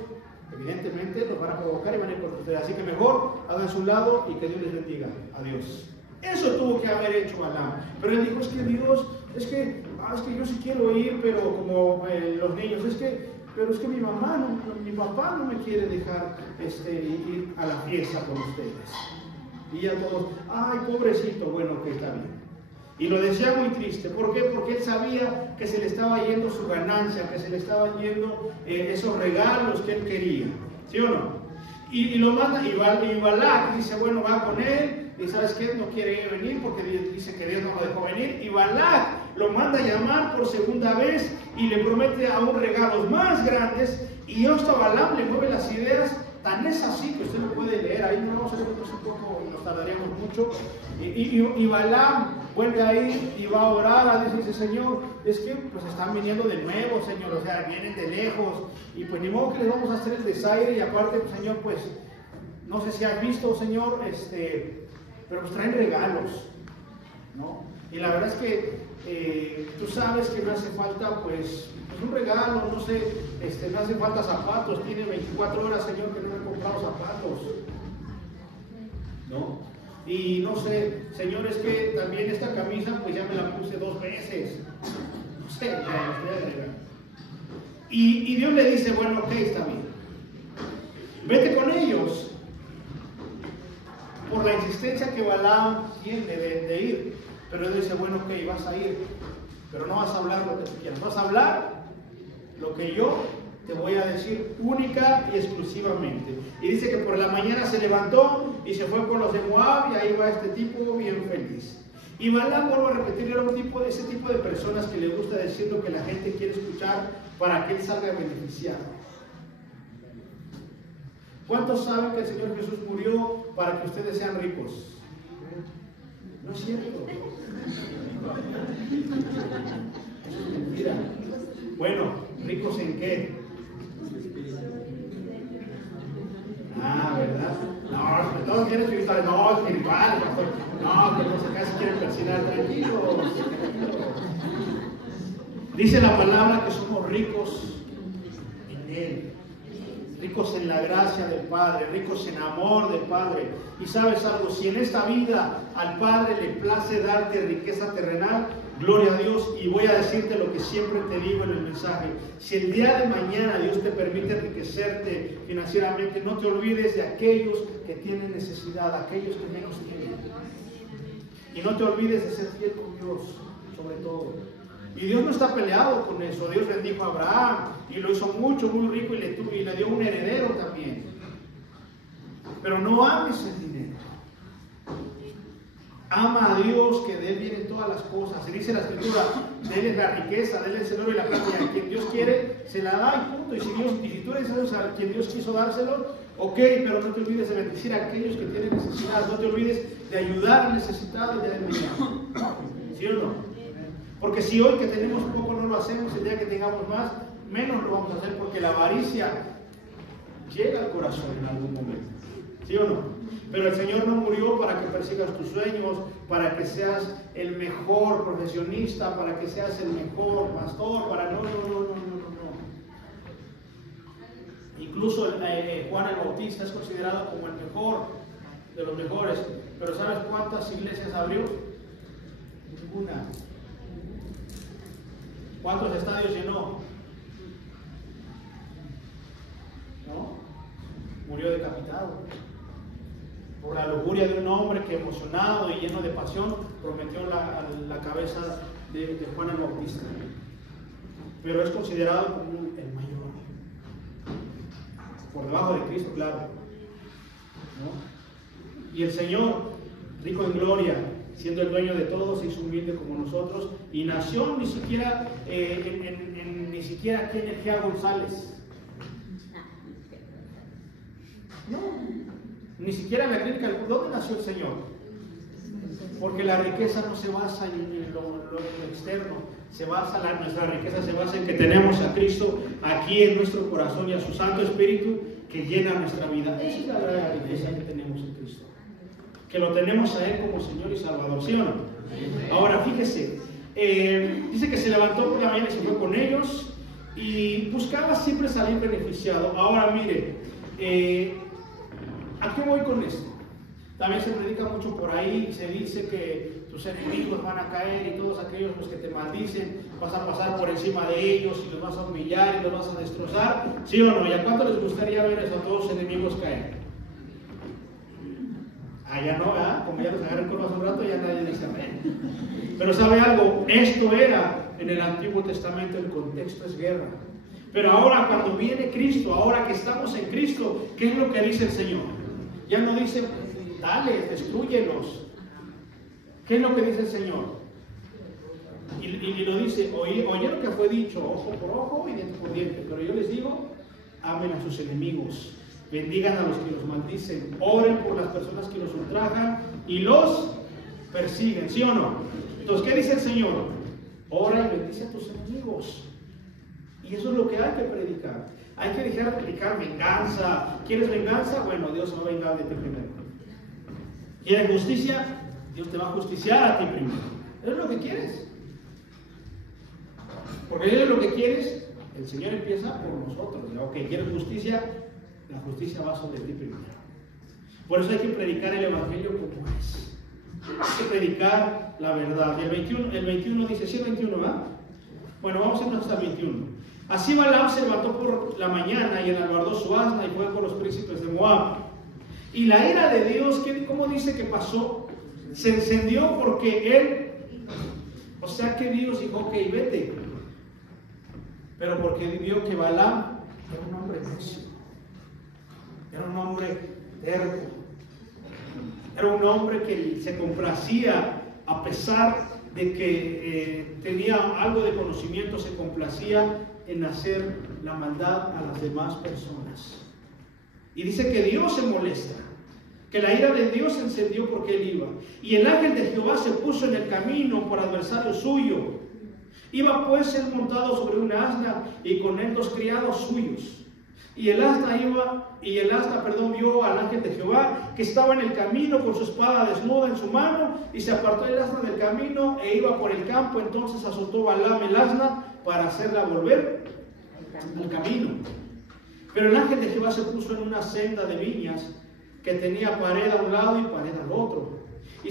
evidentemente los van a provocar y van a ir con ustedes. Así que mejor háganse a un lado y que Dios les bendiga. Adiós. Eso tuvo que haber hecho Balaam. Pero él dijo, es que Dios, es que yo sí quiero ir, pero como los niños, pero es que mi mamá, mi papá no me quiere dejar ir a la fiesta con ustedes. Y ya todos, ay, pobrecito, bueno, que está bien. Y lo decía muy triste. ¿Por qué? Porque él sabía que se le estaba yendo su ganancia, que se le estaban yendo esos regalos que él quería. ¿Sí o no? Y lo manda, y Balac dice, bueno, va con él, y ¿sabes qué? No quiere venir porque dice que Dios no lo dejó venir. Y Balac lo manda a llamar por segunda vez y le promete aún regalos más grandes. Y hasta Balaam le mueve las ideas. Tan es así que usted lo puede leer, ahí no vamos a leer un poco, nos tardaríamos mucho. Y Balaam vuelve ahí y va a orar, dice, Señor, es que pues están viniendo de nuevo, Señor, o sea, vienen de lejos, y pues ni modo que les vamos a hacer el desaire, y aparte, pues, Señor, pues, no sé si has visto, Señor, pero pues traen regalos, ¿no? Y la verdad es que tú sabes que me hace falta, pues un regalo, no sé, me hace falta zapatos, tiene 24 horas, Señor, que no me he comprado zapatos, ¿no? Y no sé, Señor, es que también esta camisa, pues ya me la puse 2 veces, no sé, y Dios le dice, bueno, ok, está bien, vete con ellos, por la insistencia que Balaam tiene de ir, pero Él dice, bueno, ok, vas a ir, pero no vas a hablar lo que tú quieras, vas a hablar lo que yo te voy a decir única y exclusivamente. Y dice que por la mañana se levantó y se fue con los de Moab, y ahí va este tipo bien feliz. Y Balaam, vuelvo a repetir, era ese tipo de personas que le gusta decir lo que la gente quiere escuchar para que él salga beneficiado. ¿Cuántos saben que el Señor Jesús murió para que ustedes sean ricos? No es cierto. Eso es mentira. Bueno, ¿ricos en qué? ¿Verdad? No, todos quieren espirituales, no, espirituales, no, que no se casi quieren persinar, tranquilos. Dice la palabra que somos ricos en Él, ricos en la gracia del Padre, ricos en amor del Padre. Y sabes algo, si en esta vida al Padre le place darte riqueza terrenal, gloria a Dios, y voy a decirte lo que siempre te digo en el mensaje. Si el día de mañana Dios te permite enriquecerte financieramente, no te olvides de aquellos que tienen necesidad, aquellos que menos tienen. Y no te olvides de ser fiel con Dios, sobre todo. Y Dios no está peleado con eso. Dios bendijo a Abraham y lo hizo mucho, muy rico, y le dio un heredero también. Pero no ames el dinero. Ama a Dios, que de Él vienen todas las cosas. Se dice la Escritura, de Él es la riqueza, de Él es el oro y la plata, y a quien Dios quiere se la da y punto. Y si tú eres a quien Dios quiso dárselo, ok, pero no te olvides de bendecir a aquellos que tienen necesidad. No te olvides de ayudar al necesitado y de ayudar. ¿Sí o no? Porque si hoy que tenemos poco no lo hacemos, el día que tengamos más, menos lo vamos a hacer, porque la avaricia llega al corazón en algún momento. ¿Sí o no? Pero el Señor no murió para que persigas tus sueños, para que seas el mejor profesionista, para que seas el mejor pastor, para no. Incluso Juan el Bautista es considerado como el mejor de los mejores. Pero ¿sabes cuántas iglesias abrió? Ninguna. ¿Cuántos estadios llenó? ¿No? Murió decapitado. por la lujuria de un hombre que, emocionado y lleno de pasión, prometió la cabeza de Juan el Bautista. Pero es considerado como el mayor, por debajo de Cristo, claro, ¿no? Y el Señor, rico en gloria, siendo el dueño de todo, se hizo humilde como nosotros y nació ni siquiera ni siquiera aquí en Ejea González. No, ni siquiera en la clínica. ¿Dónde nació el Señor? Porque la riqueza no se basa en lo externo, nuestra riqueza se basa en que tenemos a Cristo aquí en nuestro corazón y a su Santo Espíritu que llena nuestra vida. Esa es la verdadera riqueza que tenemos en Cristo, que lo tenemos a Él como Señor y Salvador, ¿sí o no? Ahora fíjese, dice que se levantó por la mañana y se fue con ellos y buscaba siempre salir beneficiado. Ahora mire, ¿a qué voy con esto? También se predica mucho por ahí y se dice que tus enemigos van a caer y todos aquellos los que te maldicen vas a pasar por encima de ellos y los vas a humillar y los vas a destrozar, ¿sí o no? ¿Y a cuánto les gustaría ver a todos los enemigos caer? Ya no, ¿verdad? Como ya los agarré con hace un rato, ya nadie dice amén. Pero ¿sabe algo? Esto era en el Antiguo Testamento, el contexto es guerra. Pero ahora cuando viene Cristo, ahora que estamos en Cristo, ¿qué es lo que dice el Señor? Ya no dice, dale, destrúyelos. ¿Qué es lo que dice el Señor? Y lo dice, oyeron que fue dicho, ojo por ojo y diente por diente, pero yo les digo, amen a sus enemigos, bendigan a los que los maldicen, oren por las personas que los ultrajan y los persiguen, ¿sí o no? Entonces, ¿qué dice el Señor? Ora y bendice a tus enemigos. Y eso es lo que hay que predicar. Hay que dejar de predicar venganza. ¿Quieres venganza? Bueno, Dios se va a vengar de ti primero. ¿Quieres justicia? Dios te va a justiciar a ti primero. ¿Eso es lo que quieres? Porque eso es lo que quieres. El Señor empieza por nosotros. Ok, ¿quieres justicia? La justicia va sobre ti primero. Por eso hay que predicar el Evangelio como es. Hay que predicar la verdad. Y el 21 dice, ¿sí el 21 va? Bueno, vamos a irnos hasta el 21. Así Balaam se levantó por la mañana y enalbardó su asna y fue con los príncipes de Moab. Y la ira de Dios, ¿cómo dice que pasó? Se encendió porque él, o sea que Dios dijo, ok, vete. Pero porque vio que Balaam era un hombre necio, era un hombre terco, era un hombre que se complacía a pesar de que tenía algo de conocimiento, se complacía en hacer la maldad a las demás personas. Y dice que Dios se molesta, que la ira de Dios se encendió porque él iba. Y el ángel de Jehová se puso en el camino por adversario suyo. Iba pues él montado sobre una asna y con él 2 criados suyos. Y el asna vio al ángel de Jehová que estaba en el camino con su espada desnuda en su mano, y se apartó el asna del camino e iba por el campo. Entonces azotó Balaam el asna para hacerla volver al camino. Pero el ángel de Jehová se puso en una senda de viñas que tenía pared a un lado y pared al otro. Y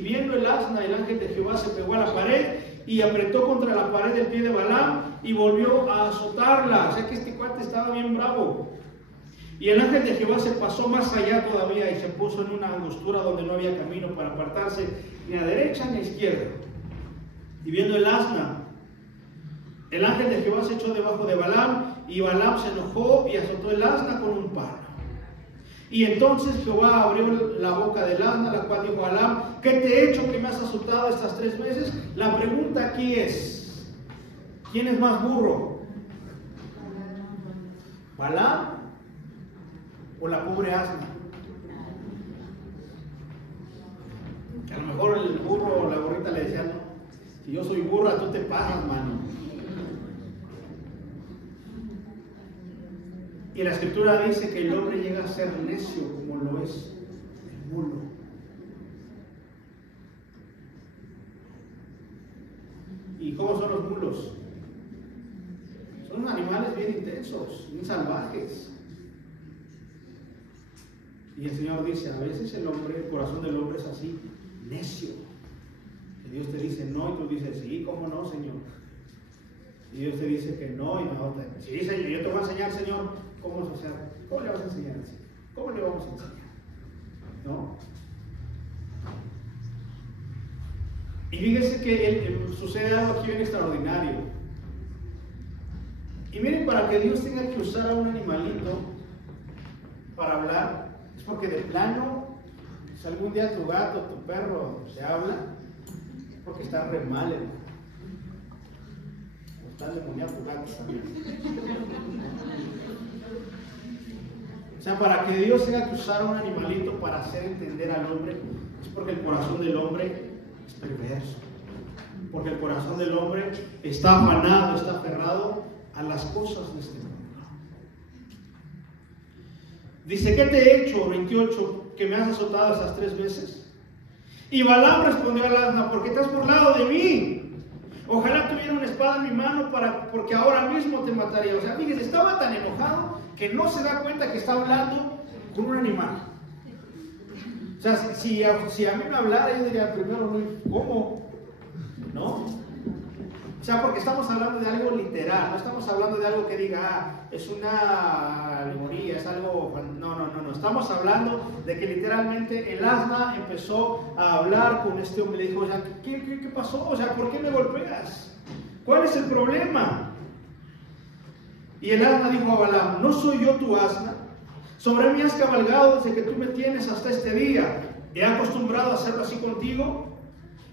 viendo el asna, el ángel de Jehová se pegó a la pared y apretó contra la pared el pie de Balaam y volvió a azotarla. O sea que este cuate estaba bien bravo. Y el ángel de Jehová se pasó más allá todavía y se puso en una angostura donde no había camino para apartarse ni a derecha ni a izquierda. Y viendo el asna, el ángel de Jehová se echó debajo de Balaam, y Balaam se enojó y azotó el asna con un palo. Y entonces Jehová abrió la boca del asna, la cual dijo a Balaam, ¿qué te he hecho que me has azotado estas 3 veces? La pregunta aquí es, ¿quién es más burro? ¿Balaam o la pobre asna? Que a lo mejor el burro o la burrita le decía, no, si yo soy burra, tú te pasas, mano. Y la escritura dice que el hombre llega a ser necio como lo es el mulo. ¿Y cómo son los mulos? Son animales bien intensos, bien salvajes. Y el Señor dice, a veces el corazón del hombre es así, necio. Y Dios te dice no, y tú dices, sí, ¿cómo no, Señor? Y Dios te dice que no, y no, sí, Señor, yo te voy a enseñar, Señor. ¿Cómo le vas a enseñar así? ¿Cómo le vamos a enseñar? ¿no? Y fíjese que sucede algo aquí bien extraordinario. Y miren, para que Dios tenga que usar a un animalito para hablar, es porque de plano, si algún día tu gato, tu perro te habla, es porque está re mal, hermano. O está demoniado tu gato también. O sea, para que Dios tenga que usar a un animalito para hacer entender al hombre, es porque el corazón del hombre es perverso. Porque el corazón del hombre está afanado, está aferrado a las cosas de este mundo. Dice, ¿qué te he hecho? 28, que me has azotado esas 3 veces. Y Balaam respondió al asna, ¿por qué te has burlado de mí? Ojalá tuviera una espada en mi mano porque ahora mismo te mataría. O sea, fíjese, estaba tan enojado que no se da cuenta que está hablando con un animal. O sea, si a mí me hablara, yo diría primero, ¿cómo? ¿No? O sea, porque estamos hablando de algo literal, no estamos hablando de algo que diga, es una alegoría, es algo... No. Estamos hablando de que literalmente el asna empezó a hablar con este hombre. Le dijo, o sea, ¿qué pasó? O sea, ¿por qué me golpeas? ¿Cuál es el problema? Y el asna dijo a Balaam, ¿no soy yo tu asna? Sobre mí has cabalgado desde que tú me tienes hasta este día. ¿He acostumbrado a hacerlo así contigo?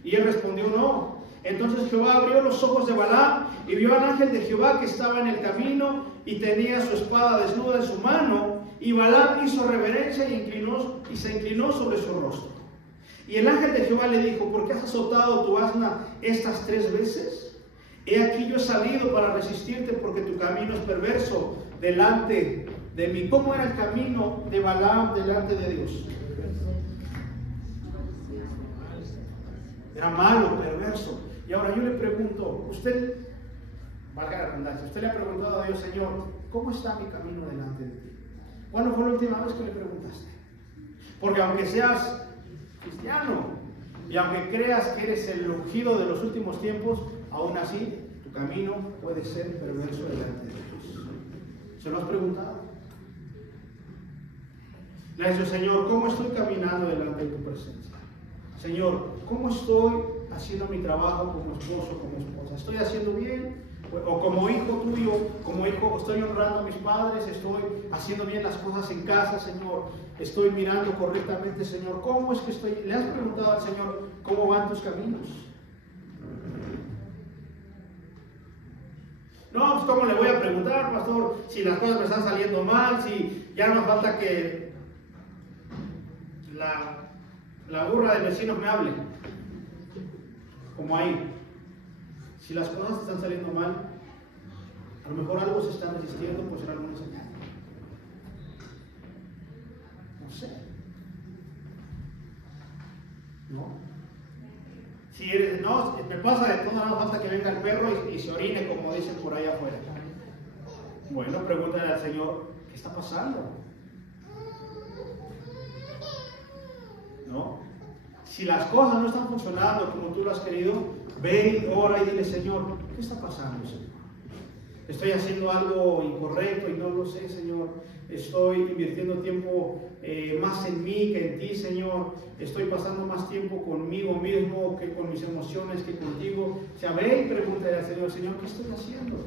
Y él respondió, no. Entonces Jehová abrió los ojos de Balaam y vio al ángel de Jehová que estaba en el camino y tenía su espada desnuda en su mano. Y Balaam hizo reverencia y se inclinó sobre su rostro. Y el ángel de Jehová le dijo, ¿por qué has azotado tu asna estas 3 veces? He aquí yo he salido para resistirte porque tu camino es perverso delante de mí. ¿Cómo era el camino de Balaam delante de Dios? Era malo, perverso. Y ahora yo le pregunto, usted, valga la redundancia, usted le ha preguntado a Dios, Señor, ¿cómo está mi camino delante de ti? ¿Cuándo fue la última vez que le preguntaste? Porque aunque seas cristiano y aunque creas que eres el ungido de los últimos tiempos, aún así tu camino puede ser perverso delante de Dios. ¿Se lo has preguntado? Le ha dicho, Señor, ¿cómo estoy caminando delante de tu presencia? Señor, ¿cómo estoy haciendo mi trabajo como esposo, como esposa? ¿Estoy haciendo bien? O como hijo tuyo, como hijo, estoy honrando a mis padres, estoy haciendo bien las cosas en casa, Señor, estoy mirando correctamente, Señor. ¿Cómo es que estoy? ¿Le has preguntado al Señor cómo van tus caminos? No, pues ¿cómo le voy a preguntar, pastor, si las cosas me están saliendo mal, si ya no falta que la burra del vecino me hable? Como ahí. Si las cosas están saliendo mal, a lo mejor algo se está resistiendo, pues será alguna señal. No sé. ¿No? Si eres, no, me pasa de todo, no falta que venga el perro y se orine, como dicen por ahí afuera. Bueno, pregúntale al Señor, ¿qué está pasando? ¿No? Si las cosas no están funcionando como tú lo has querido, ve y ora y dile, Señor, ¿qué está pasando, Señor? Estoy haciendo algo incorrecto y no lo sé, Señor. Estoy invirtiendo tiempo más en mí que en ti, Señor. Estoy pasando más tiempo conmigo mismo que con mis emociones, que contigo. O sea, ve y pregúntale al Señor, Señor, ¿qué estoy haciendo?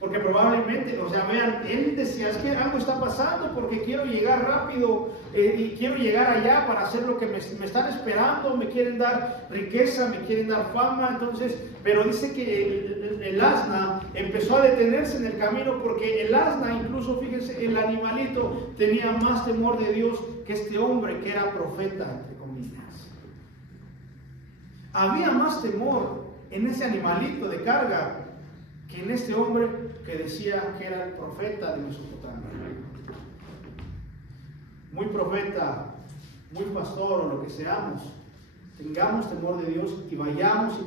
Porque probablemente, o sea, vean, él decía, es que algo está pasando porque quiero llegar rápido y quiero llegar allá para hacer lo que me están esperando, me quieren dar riqueza, me quieren dar fama, entonces, pero dice que el asna empezó a detenerse en el camino porque el asna, incluso fíjense, el animalito tenía más temor de Dios que este hombre que era profeta, entre comillas. Había más temor en ese animalito de carga que en este hombre que decía que era el profeta de Mesopotamia. Muy profeta, muy pastor o lo que seamos, tengamos temor de Dios y vayamos y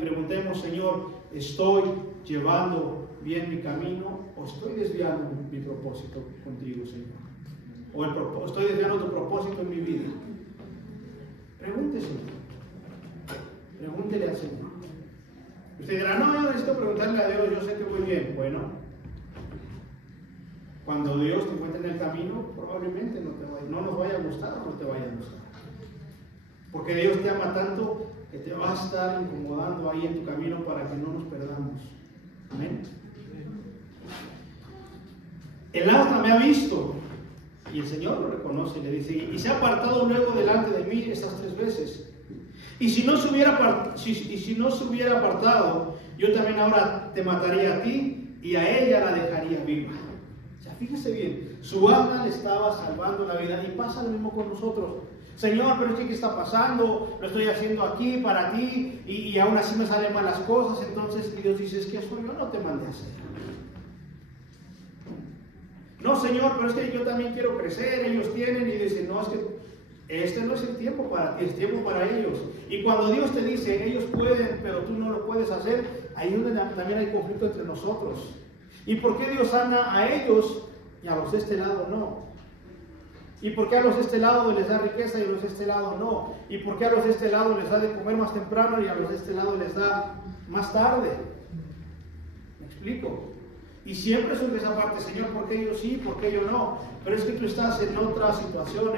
preguntemos, Señor, ¿estoy llevando bien mi camino o estoy desviando mi propósito contigo, Señor? O estoy desviando tu propósito en mi vida. Pregúntese, pregúntele al Señor. Usted dirá, no, yo necesito preguntarle a Dios, yo sé que voy bien. Bueno, Cuando Dios te encuentre en el camino, probablemente no nos vaya a gustar o no te vaya a gustar. Porque Dios te ama tanto que te va a estar incomodando ahí en tu camino para que no nos perdamos. Amén. El asna me ha visto, y el Señor lo reconoce y le dice, y se ha apartado luego delante de mí estas 3 veces. Y si no se hubiera apartado, yo también ahora te mataría a ti y a ella la dejaría viva. O sea, fíjese bien, su asna le estaba salvando la vida, y pasa lo mismo con nosotros. Señor, pero es que ¿qué está pasando? Lo estoy haciendo aquí para ti y aún así me salen malas cosas. Entonces Dios dice, es que eso yo no te mandé a hacer. No, Señor, pero es que yo también quiero crecer, ellos tienen, y dicen, no, es que este no es el tiempo para ti, es tiempo para ellos. Y cuando Dios te dice, ellos pueden, pero tú no lo puedes hacer, ahí es donde también hay conflicto entre nosotros. ¿Y por qué Dios sana a ellos y a los de este lado no? ¿Y por qué a los de este lado les da riqueza y a los de este lado no? ¿Y por qué a los de este lado les da de comer más temprano y a los de este lado les da más tarde? ¿Me explico? Y siempre surge esa parte, Señor, ¿por qué yo sí, por qué yo no? Pero es que tú estás en otra situación,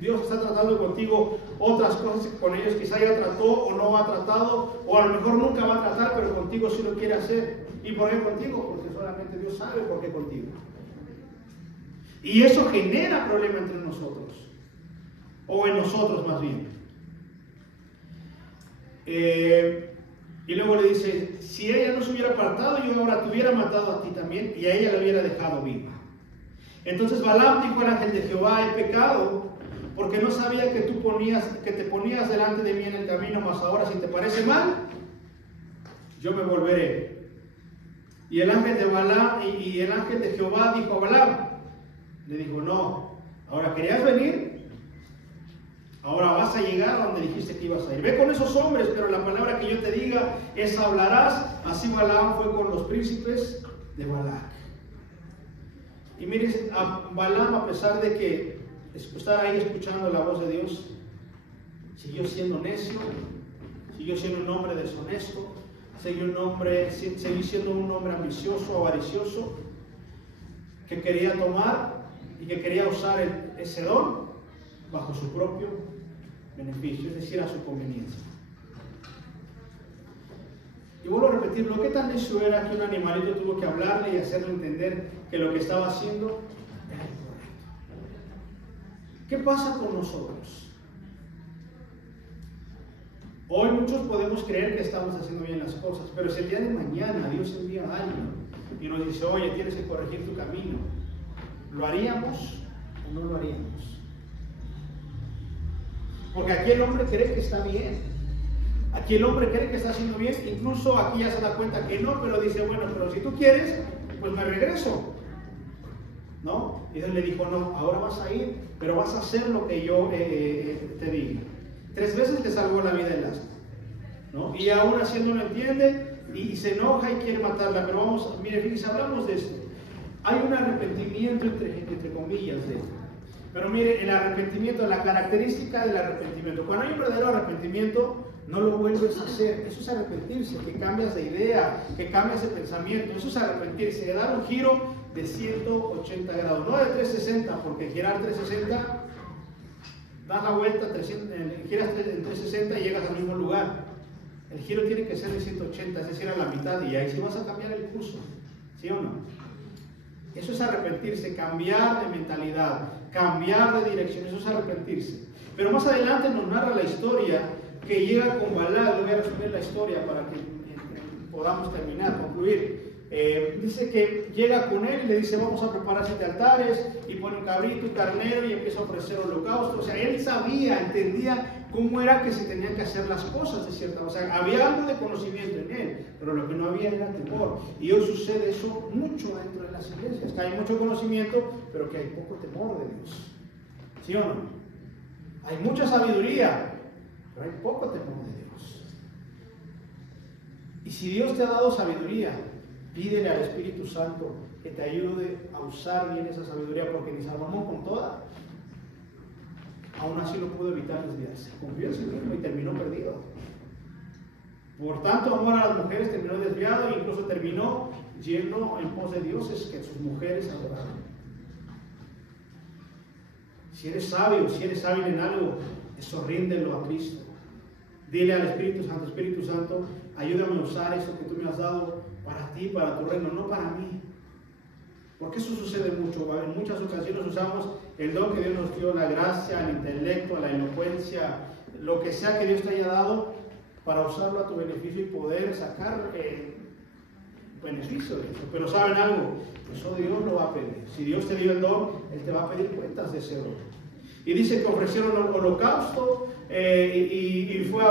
Dios está tratando contigo otras cosas que con ellos quizá ya trató o no ha tratado, o a lo mejor nunca va a tratar, pero contigo sí lo quiere hacer. ¿Y por qué contigo? Porque solamente Dios sabe por qué contigo. Y eso genera problema entre nosotros, o en nosotros más bien. Y luego le dice, si ella no se hubiera apartado, yo ahora te hubiera matado a ti también, y a ella la hubiera dejado viva. Entonces Balaam dijo al ángel de Jehová, he pecado, porque no sabía que te ponías delante de mí en el camino, mas ahora si te parece mal, yo me volveré. Y el ángel de Balaam, y el ángel de Jehová dijo a Balaam, le dijo, no, ahora querías venir, ahora vas a llegar a donde dijiste que ibas a ir. Ve con esos hombres, pero la palabra que yo te diga, esa hablarás. Así Balaam fue con los príncipes de Balac. Y miren, a Balaam, a pesar de que estar ahí escuchando la voz de Dios, siguió siendo necio, siguió siendo un hombre deshonesto, siguió siendo un hombre ambicioso, avaricioso, que quería tomar y que quería usar ese don bajo su propio beneficio, es decir, a su conveniencia. Y vuelvo a repetirlo, ¿qué tan necio era que un animalito tuvo que hablarle y hacerle entender que lo que estaba haciendo era incorrecto? ¿Qué pasa con nosotros? Hoy muchos podemos creer que estamos haciendo bien las cosas, pero si el día de mañana Dios envía a alguien y nos dice, oye, tienes que corregir tu camino, ¿lo haríamos o no lo haríamos? Porque aquí el hombre cree que está bien, aquí el hombre cree que está haciendo bien, incluso aquí ya se da cuenta que no, pero dice, bueno, pero si tú quieres, pues me regreso, ¿no? Y él le dijo, no, ahora vas a ir, pero vas a hacer lo que yo te diga. 3 veces le salvó la vida el asno, ¿no? Y aún así no lo entiende y se enoja y quiere matarla. Pero vamos, mire, fíjense, hablamos de esto. Hay un arrepentimiento entre comillas de esto. Pero mire, el arrepentimiento, la característica del arrepentimiento. Cuando hay un verdadero arrepentimiento, no lo vuelves a hacer. Eso es arrepentirse, que cambias de idea, que cambias de pensamiento. Eso es arrepentirse, de dar un giro de 180 grados, no de 360, porque girar 360, das la vuelta, giras en 360 y llegas al mismo lugar. El giro tiene que ser de 180, es decir, a la mitad, y ahí sí vas a cambiar el curso, ¿sí o no? Eso es arrepentirse, cambiar de mentalidad, cambiar de dirección, eso es arrepentirse. Pero más adelante nos narra la historia que llega con Balac. Le voy a resumir la historia para que podamos terminar, concluir. Dice que llega con él y le dice, vamos a preparar 7 altares, y pone un cabrito y carnero y empieza a ofrecer holocausto. O sea, él sabía, entendía cómo era que se tenían que hacer las cosas de cierta manera. O sea, había algo de conocimiento en él, pero lo que no había era temor. Y hoy sucede eso mucho dentro de las iglesias, que hay mucho conocimiento, pero que hay poco temor de Dios. ¿Sí o no? Hay mucha sabiduría, pero hay poco temor de Dios. Y si Dios te ha dado sabiduría, pídele al Espíritu Santo que te ayude a usar bien esa sabiduría, porque ni Salomón con toda, aún así lo pudo evitar desviarse. Confió en sí mismo y terminó perdido. Por tanto amor a las mujeres terminó desviado e incluso terminó yendo en pos de dioses que sus mujeres adoraban. Si eres sabio, si eres hábil en algo, eso ríndelo a Cristo. Dile al Espíritu Santo, ayúdame a usar esto que tú me has dado para ti, para tu reino, no para mí. Porque eso sucede mucho. En muchas ocasiones usamos el don que Dios nos dio, la gracia, el intelecto, la elocuencia, lo que sea que Dios te haya dado, para usarlo a tu beneficio y poder sacar beneficio de eso. Pero ¿saben algo? Eso Dios lo va a pedir. Si Dios te dio el don, Él te va a pedir cuentas de ese don. Y dice que ofrecieron holocausto y fue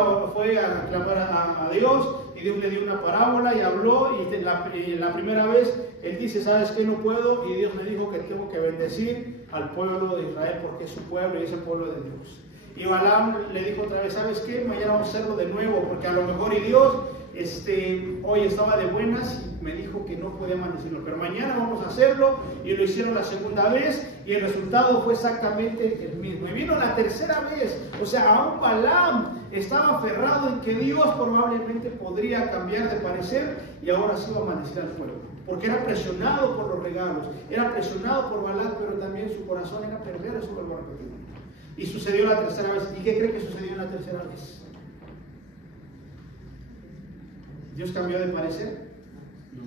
a clamar a Dios, y Dios le dio una parábola y habló, y la primera vez él dice, ¿sabes qué? No puedo, y Dios me dijo que tengo que bendecir al pueblo de Israel porque es su pueblo y es el pueblo de Dios. Y Balaam le dijo otra vez, ¿sabes qué? Mañana vamos a hacerlo de nuevo, porque a lo mejor y Dios hoy estaba de buenas y me dijo que no podía maldecirlo, pero mañana vamos a hacerlo, y lo hicieron la segunda vez y el resultado fue exactamente el mismo. Y vino la tercera vez, o sea, aún Balaam estaba aferrado en que Dios probablemente podría cambiar de parecer y ahora sí iba a maldecir al pueblo, porque era presionado por los regalos, era presionado por Balaam, pero también su corazón era perder, eso lo repetir. Y sucedió la tercera vez. ¿Y qué cree que sucedió en la tercera vez? ¿Dios cambió de parecer? No.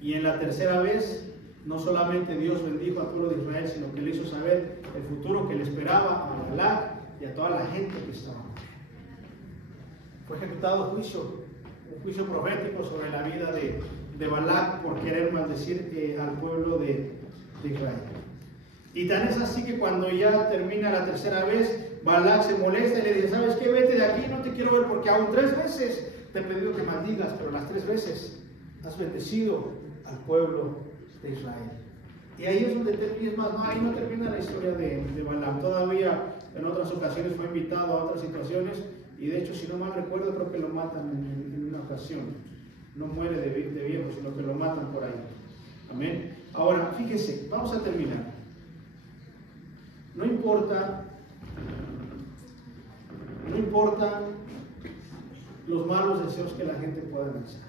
Y en la tercera vez, no solamente Dios bendijo al pueblo de Israel, sino que le hizo saber el futuro que le esperaba a Balac y a toda la gente que estaba. Fue ejecutado un juicio profético sobre la vida de Balac por querer maldecir al pueblo de Israel. Y tan es así que cuando ya termina la tercera vez, Balac se molesta y le dice, ¿sabes qué? Vete de aquí, no te quiero ver, porque aún 3 veces te he pedido que maldigas, pero las 3 veces has bendecido al pueblo de Israel. Y ahí es donde termina, ahí no termina la historia de Balaam. Todavía en otras ocasiones fue invitado a otras situaciones, y de hecho, si no mal recuerdo, creo que lo matan en una ocasión. No muere de viejo, sino que lo matan por ahí. Amén. Ahora, fíjese, vamos a terminar. No importa los malos deseos que la gente pueda lanzar,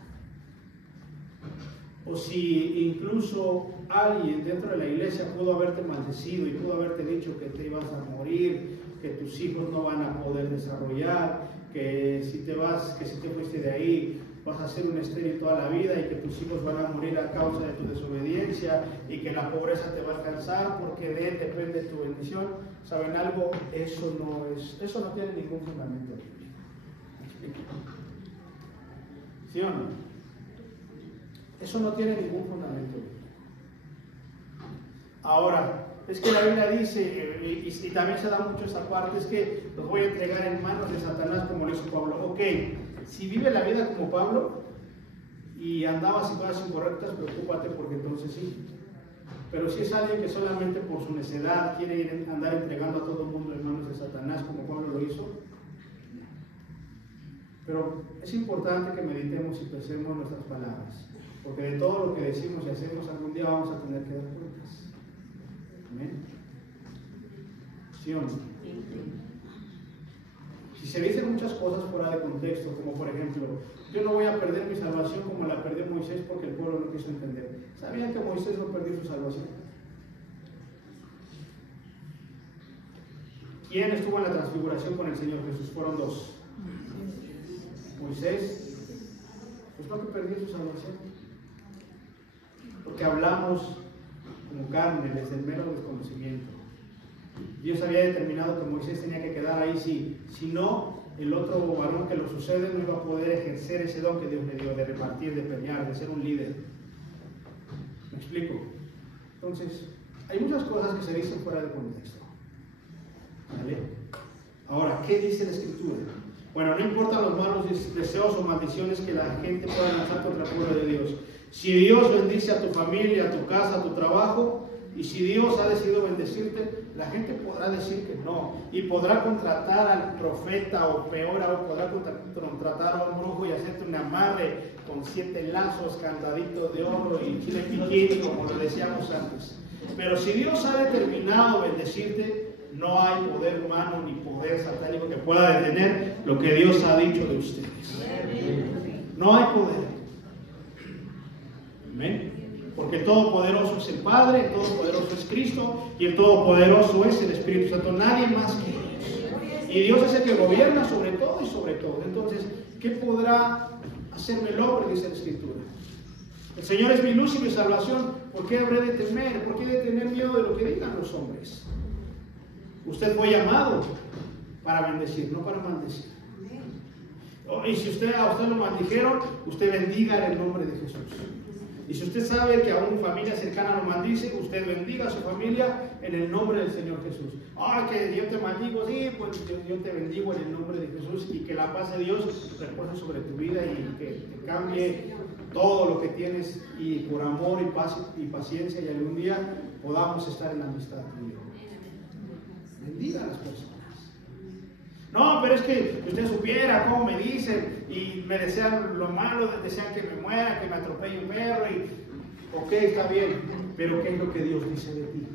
o si incluso alguien dentro de la iglesia pudo haberte maldecido y pudo haberte dicho que te ibas a morir, que tus hijos no van a poder desarrollar, que si te fuiste de ahí vas a ser un estéril toda la vida y que tus hijos van a morir a causa de tu desobediencia y que la pobreza te va a alcanzar porque de él depende tu bendición. ¿Saben algo? Eso no tiene ningún fundamento bíblico. ¿Sí o no? Eso no tiene ningún fundamento bíblico. Ahora, es que la Biblia dice, y también se da mucho esa parte, es que los voy a entregar en manos de Satanás como lo hizo Pablo. Ok, si vive la vida como Pablo y andaba sin cosas incorrectas, preocúpate, porque entonces sí. Pero si es alguien que solamente por su necedad quiere andar entregando a todo el mundo en manos de Satanás como Pablo lo hizo. Pero es importante que meditemos y pensemos nuestras palabras, porque de todo lo que decimos y hacemos algún día vamos a tener que dar cuentas. ¿Amén? ¿Sí o no? Si se dicen muchas cosas fuera de contexto, como por ejemplo, yo no voy a perder mi salvación como la perdió Moisés porque el pueblo no quiso entender. ¿Sabían que Moisés no perdió su salvación? ¿Quién estuvo en la transfiguración con el Señor Jesús? Fueron 2. Moisés, pues no que perdió su salvación. Porque hablamos como carne, desde el mero desconocimiento. Dios había determinado que Moisés tenía que quedar ahí, si no, el otro varón que lo sucede no iba a poder ejercer ese don que Dios le dio, de repartir, de pelear, de ser un líder. ¿Me explico? Entonces, hay muchas cosas que se dicen fuera de contexto. ¿Vale? Ahora, ¿qué dice la Escritura? Bueno, no importan los malos deseos o maldiciones que la gente pueda lanzar contra el pueblo de Dios. Si Dios bendice a tu familia, a tu casa, a tu trabajo, y si Dios ha decidido bendecirte, la gente podrá decir que no, y podrá contratar al profeta, o peor aún, podrá contratar a un brujo y hacerte un amarre con 7 lazos, candaditos de oro y chile piquín, como lo decíamos antes. Pero si Dios ha determinado bendecirte, no hay poder humano ni poder satánico que pueda detener lo que Dios ha dicho de ustedes. No hay poder. Amén. Porque el Todopoderoso es el Padre, el Todopoderoso es Cristo y el Todopoderoso es el Espíritu Santo. Nadie más que Dios. Y Dios es el que gobierna sobre todo y sobre todo. Entonces, ¿qué podrá hacerme el hombre? Dice la Escritura. El Señor es mi luz y mi salvación. ¿Por qué habré de temer? ¿Por qué he de tener miedo de lo que digan los hombres? Usted fue llamado para bendecir, no para maldecir. Y si a usted lo maldijeron, usted bendiga en el nombre de Jesús. Y si usted sabe que a una familia cercana lo maldice, usted bendiga a su familia en el nombre del Señor Jesús. Que yo te maldigo, sí, pues yo te bendigo en el nombre de Jesús, y que la paz de Dios repose sobre tu vida y que te cambie todo lo que tienes, y por amor y paz y paciencia, y algún día podamos estar en la amistad tuya. Bendiga a las personas. No, pero es que usted supiera cómo me dicen y me desean lo malo, desean que me muera, que me atropelle un perro. Ok, está bien, pero ¿qué es lo que Dios dice de ti?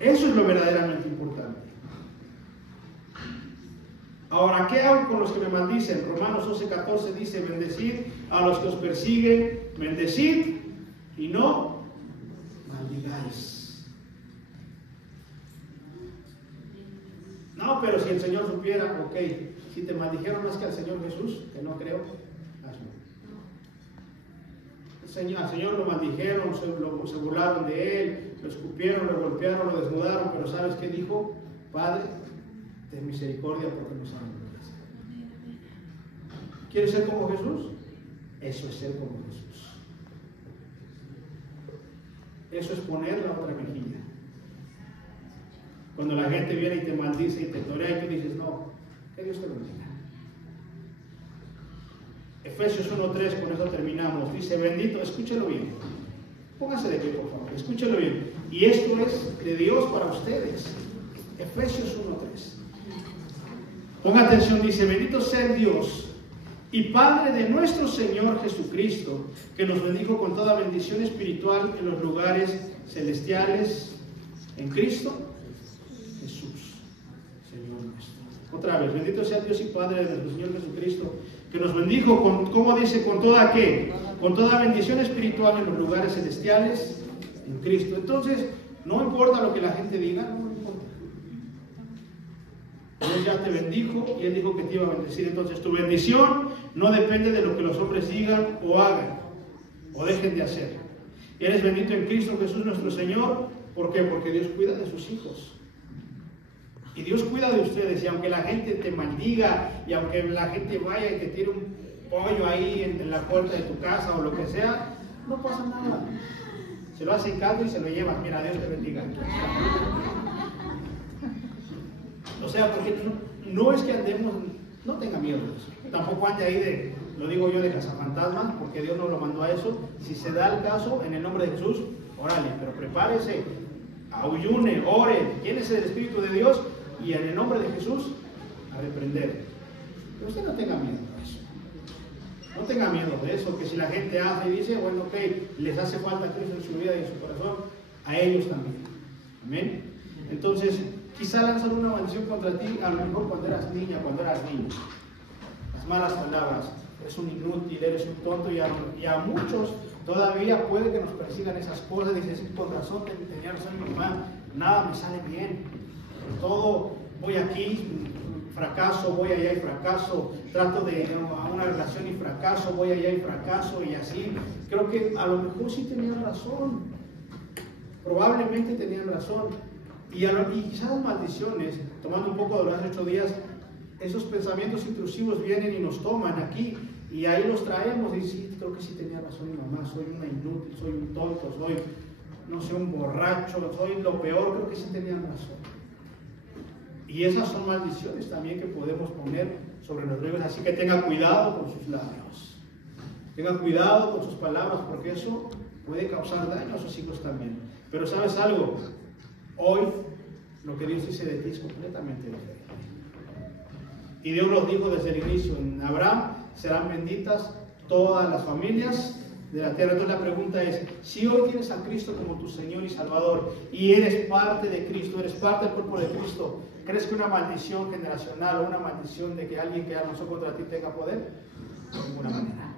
Eso es lo verdaderamente importante. Ahora, ¿qué hago con los que me maldicen? Romanos 11:14 dice: bendecid a los que os persiguen, bendecid y no maldigáis. No, pero si el Señor supiera, ok, si te maldijeron más que al Señor Jesús, que no creo, hazlo. Al Señor lo maldijeron, se burlaron de Él, lo escupieron, lo golpearon, lo desnudaron, pero ¿sabes qué dijo? Padre, ten misericordia porque no saben lo que hacen. ¿Quieres ser como Jesús? Eso es ser como Jesús. Eso es poner la otra mejilla. Cuando la gente viene y te maldice y te torea y tú dices, no, que Dios te bendiga. Efesios 1:3, con eso terminamos. Dice, bendito, escúchelo bien. Póngase de pie, por favor, escúchelo bien. Y esto es de Dios para ustedes. Efesios 1:3. Ponga atención, dice, bendito sea el Dios y Padre de nuestro Señor Jesucristo, que nos bendijo con toda bendición espiritual en los lugares celestiales en Cristo Jesús, Señor nuestro. Otra vez, bendito sea Dios y Padre de nuestro Señor Jesucristo, que nos bendijo con, ¿cómo dice? ¿Con toda qué? Con toda bendición espiritual en los lugares celestiales en Cristo. Entonces, no importa lo que la gente diga, no importa. Dios ya te bendijo y Él dijo que te iba a bendecir. Entonces, tu bendición no depende de lo que los hombres digan o hagan o dejen de hacer. Eres bendito en Cristo Jesús nuestro Señor. ¿Por qué? Porque Dios cuida de sus hijos. Y Dios cuida de ustedes. Y aunque la gente te maldiga, y aunque la gente vaya y te tire un pollo ahí en la puerta de tu casa o lo que sea, no pasa nada. Se lo hacen caldo y se lo llevan. Mira, Dios te bendiga. O sea, porque no es que andemos, no tenga miedo de eso. Tampoco ande ahí lo digo yo, de cazafantasmas, porque Dios no lo mandó a eso. Si se da el caso, en el nombre de Jesús, órale, pero prepárese, ayune, ore, llénese del Espíritu de Dios y en el nombre de Jesús a reprender. Pero usted no tenga miedo de eso. No tenga miedo de eso, que si la gente hace y dice, bueno, ok, les hace falta a Cristo en su vida y en su corazón, a ellos también. Amén. Entonces, quizá lanzan una maldición contra ti, a lo mejor cuando eras niña, cuando eras niño. Las malas palabras, eres un inútil, eres un tonto, y a muchos todavía puede que nos persigan esas cosas. Dices, con razón, tenía razón mi mamá, nada me sale bien. Todo, voy aquí, fracaso, voy allá y fracaso, trato de una relación y fracaso, voy allá y fracaso, y así. Creo que a lo mejor sí tenían razón, probablemente tenían razón. Y quizás las maldiciones, tomando un poco de los 8 días, esos pensamientos intrusivos vienen y nos toman aquí, y ahí los traemos, y sí, creo que sí tenía razón mi mamá, soy una inútil, soy un tonto, soy, no sé, un borracho, soy lo peor, creo que sí tenían razón. Y esas son maldiciones también que podemos poner sobre los labios, así que tenga cuidado con sus labios, tenga cuidado con sus palabras, porque eso puede causar daño a sus hijos también. Pero ¿sabes algo? Hoy lo que Dios dice de ti es completamente diferente. Y Dios nos dijo desde el inicio, en Abraham serán benditas todas las familias de la tierra. Entonces la pregunta es, si hoy tienes a Cristo como tu Señor y Salvador, y eres parte de Cristo, eres parte del cuerpo de Cristo, ¿crees que una maldición generacional o una maldición de que alguien que avanzó contra ti tenga poder? De ninguna manera.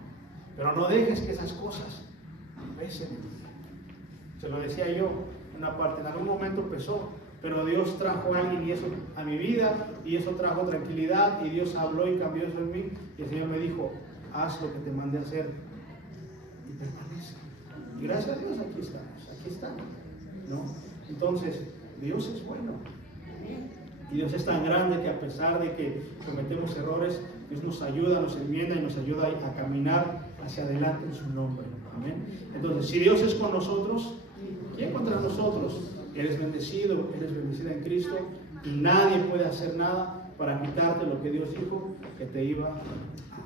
Pero no dejes que esas cosas pese en mí. Se lo decía yo, una parte, en algún momento pesó, pero Dios trajo a alguien y eso a mi vida, y eso trajo tranquilidad, y Dios habló y cambió eso en mí, y el Señor me dijo, haz lo que te mandé a hacer, y permanece. Y gracias a Dios aquí estamos, ¿no? Entonces, Dios es bueno. Y Dios es tan grande que a pesar de que cometemos errores, Dios nos ayuda, nos enmienda y nos ayuda a caminar hacia adelante en su nombre. Amén. Entonces, si Dios es con nosotros, ¿quién contra nosotros? Eres bendecido, eres bendecida en Cristo y nadie puede hacer nada para quitarte lo que Dios dijo que te iba a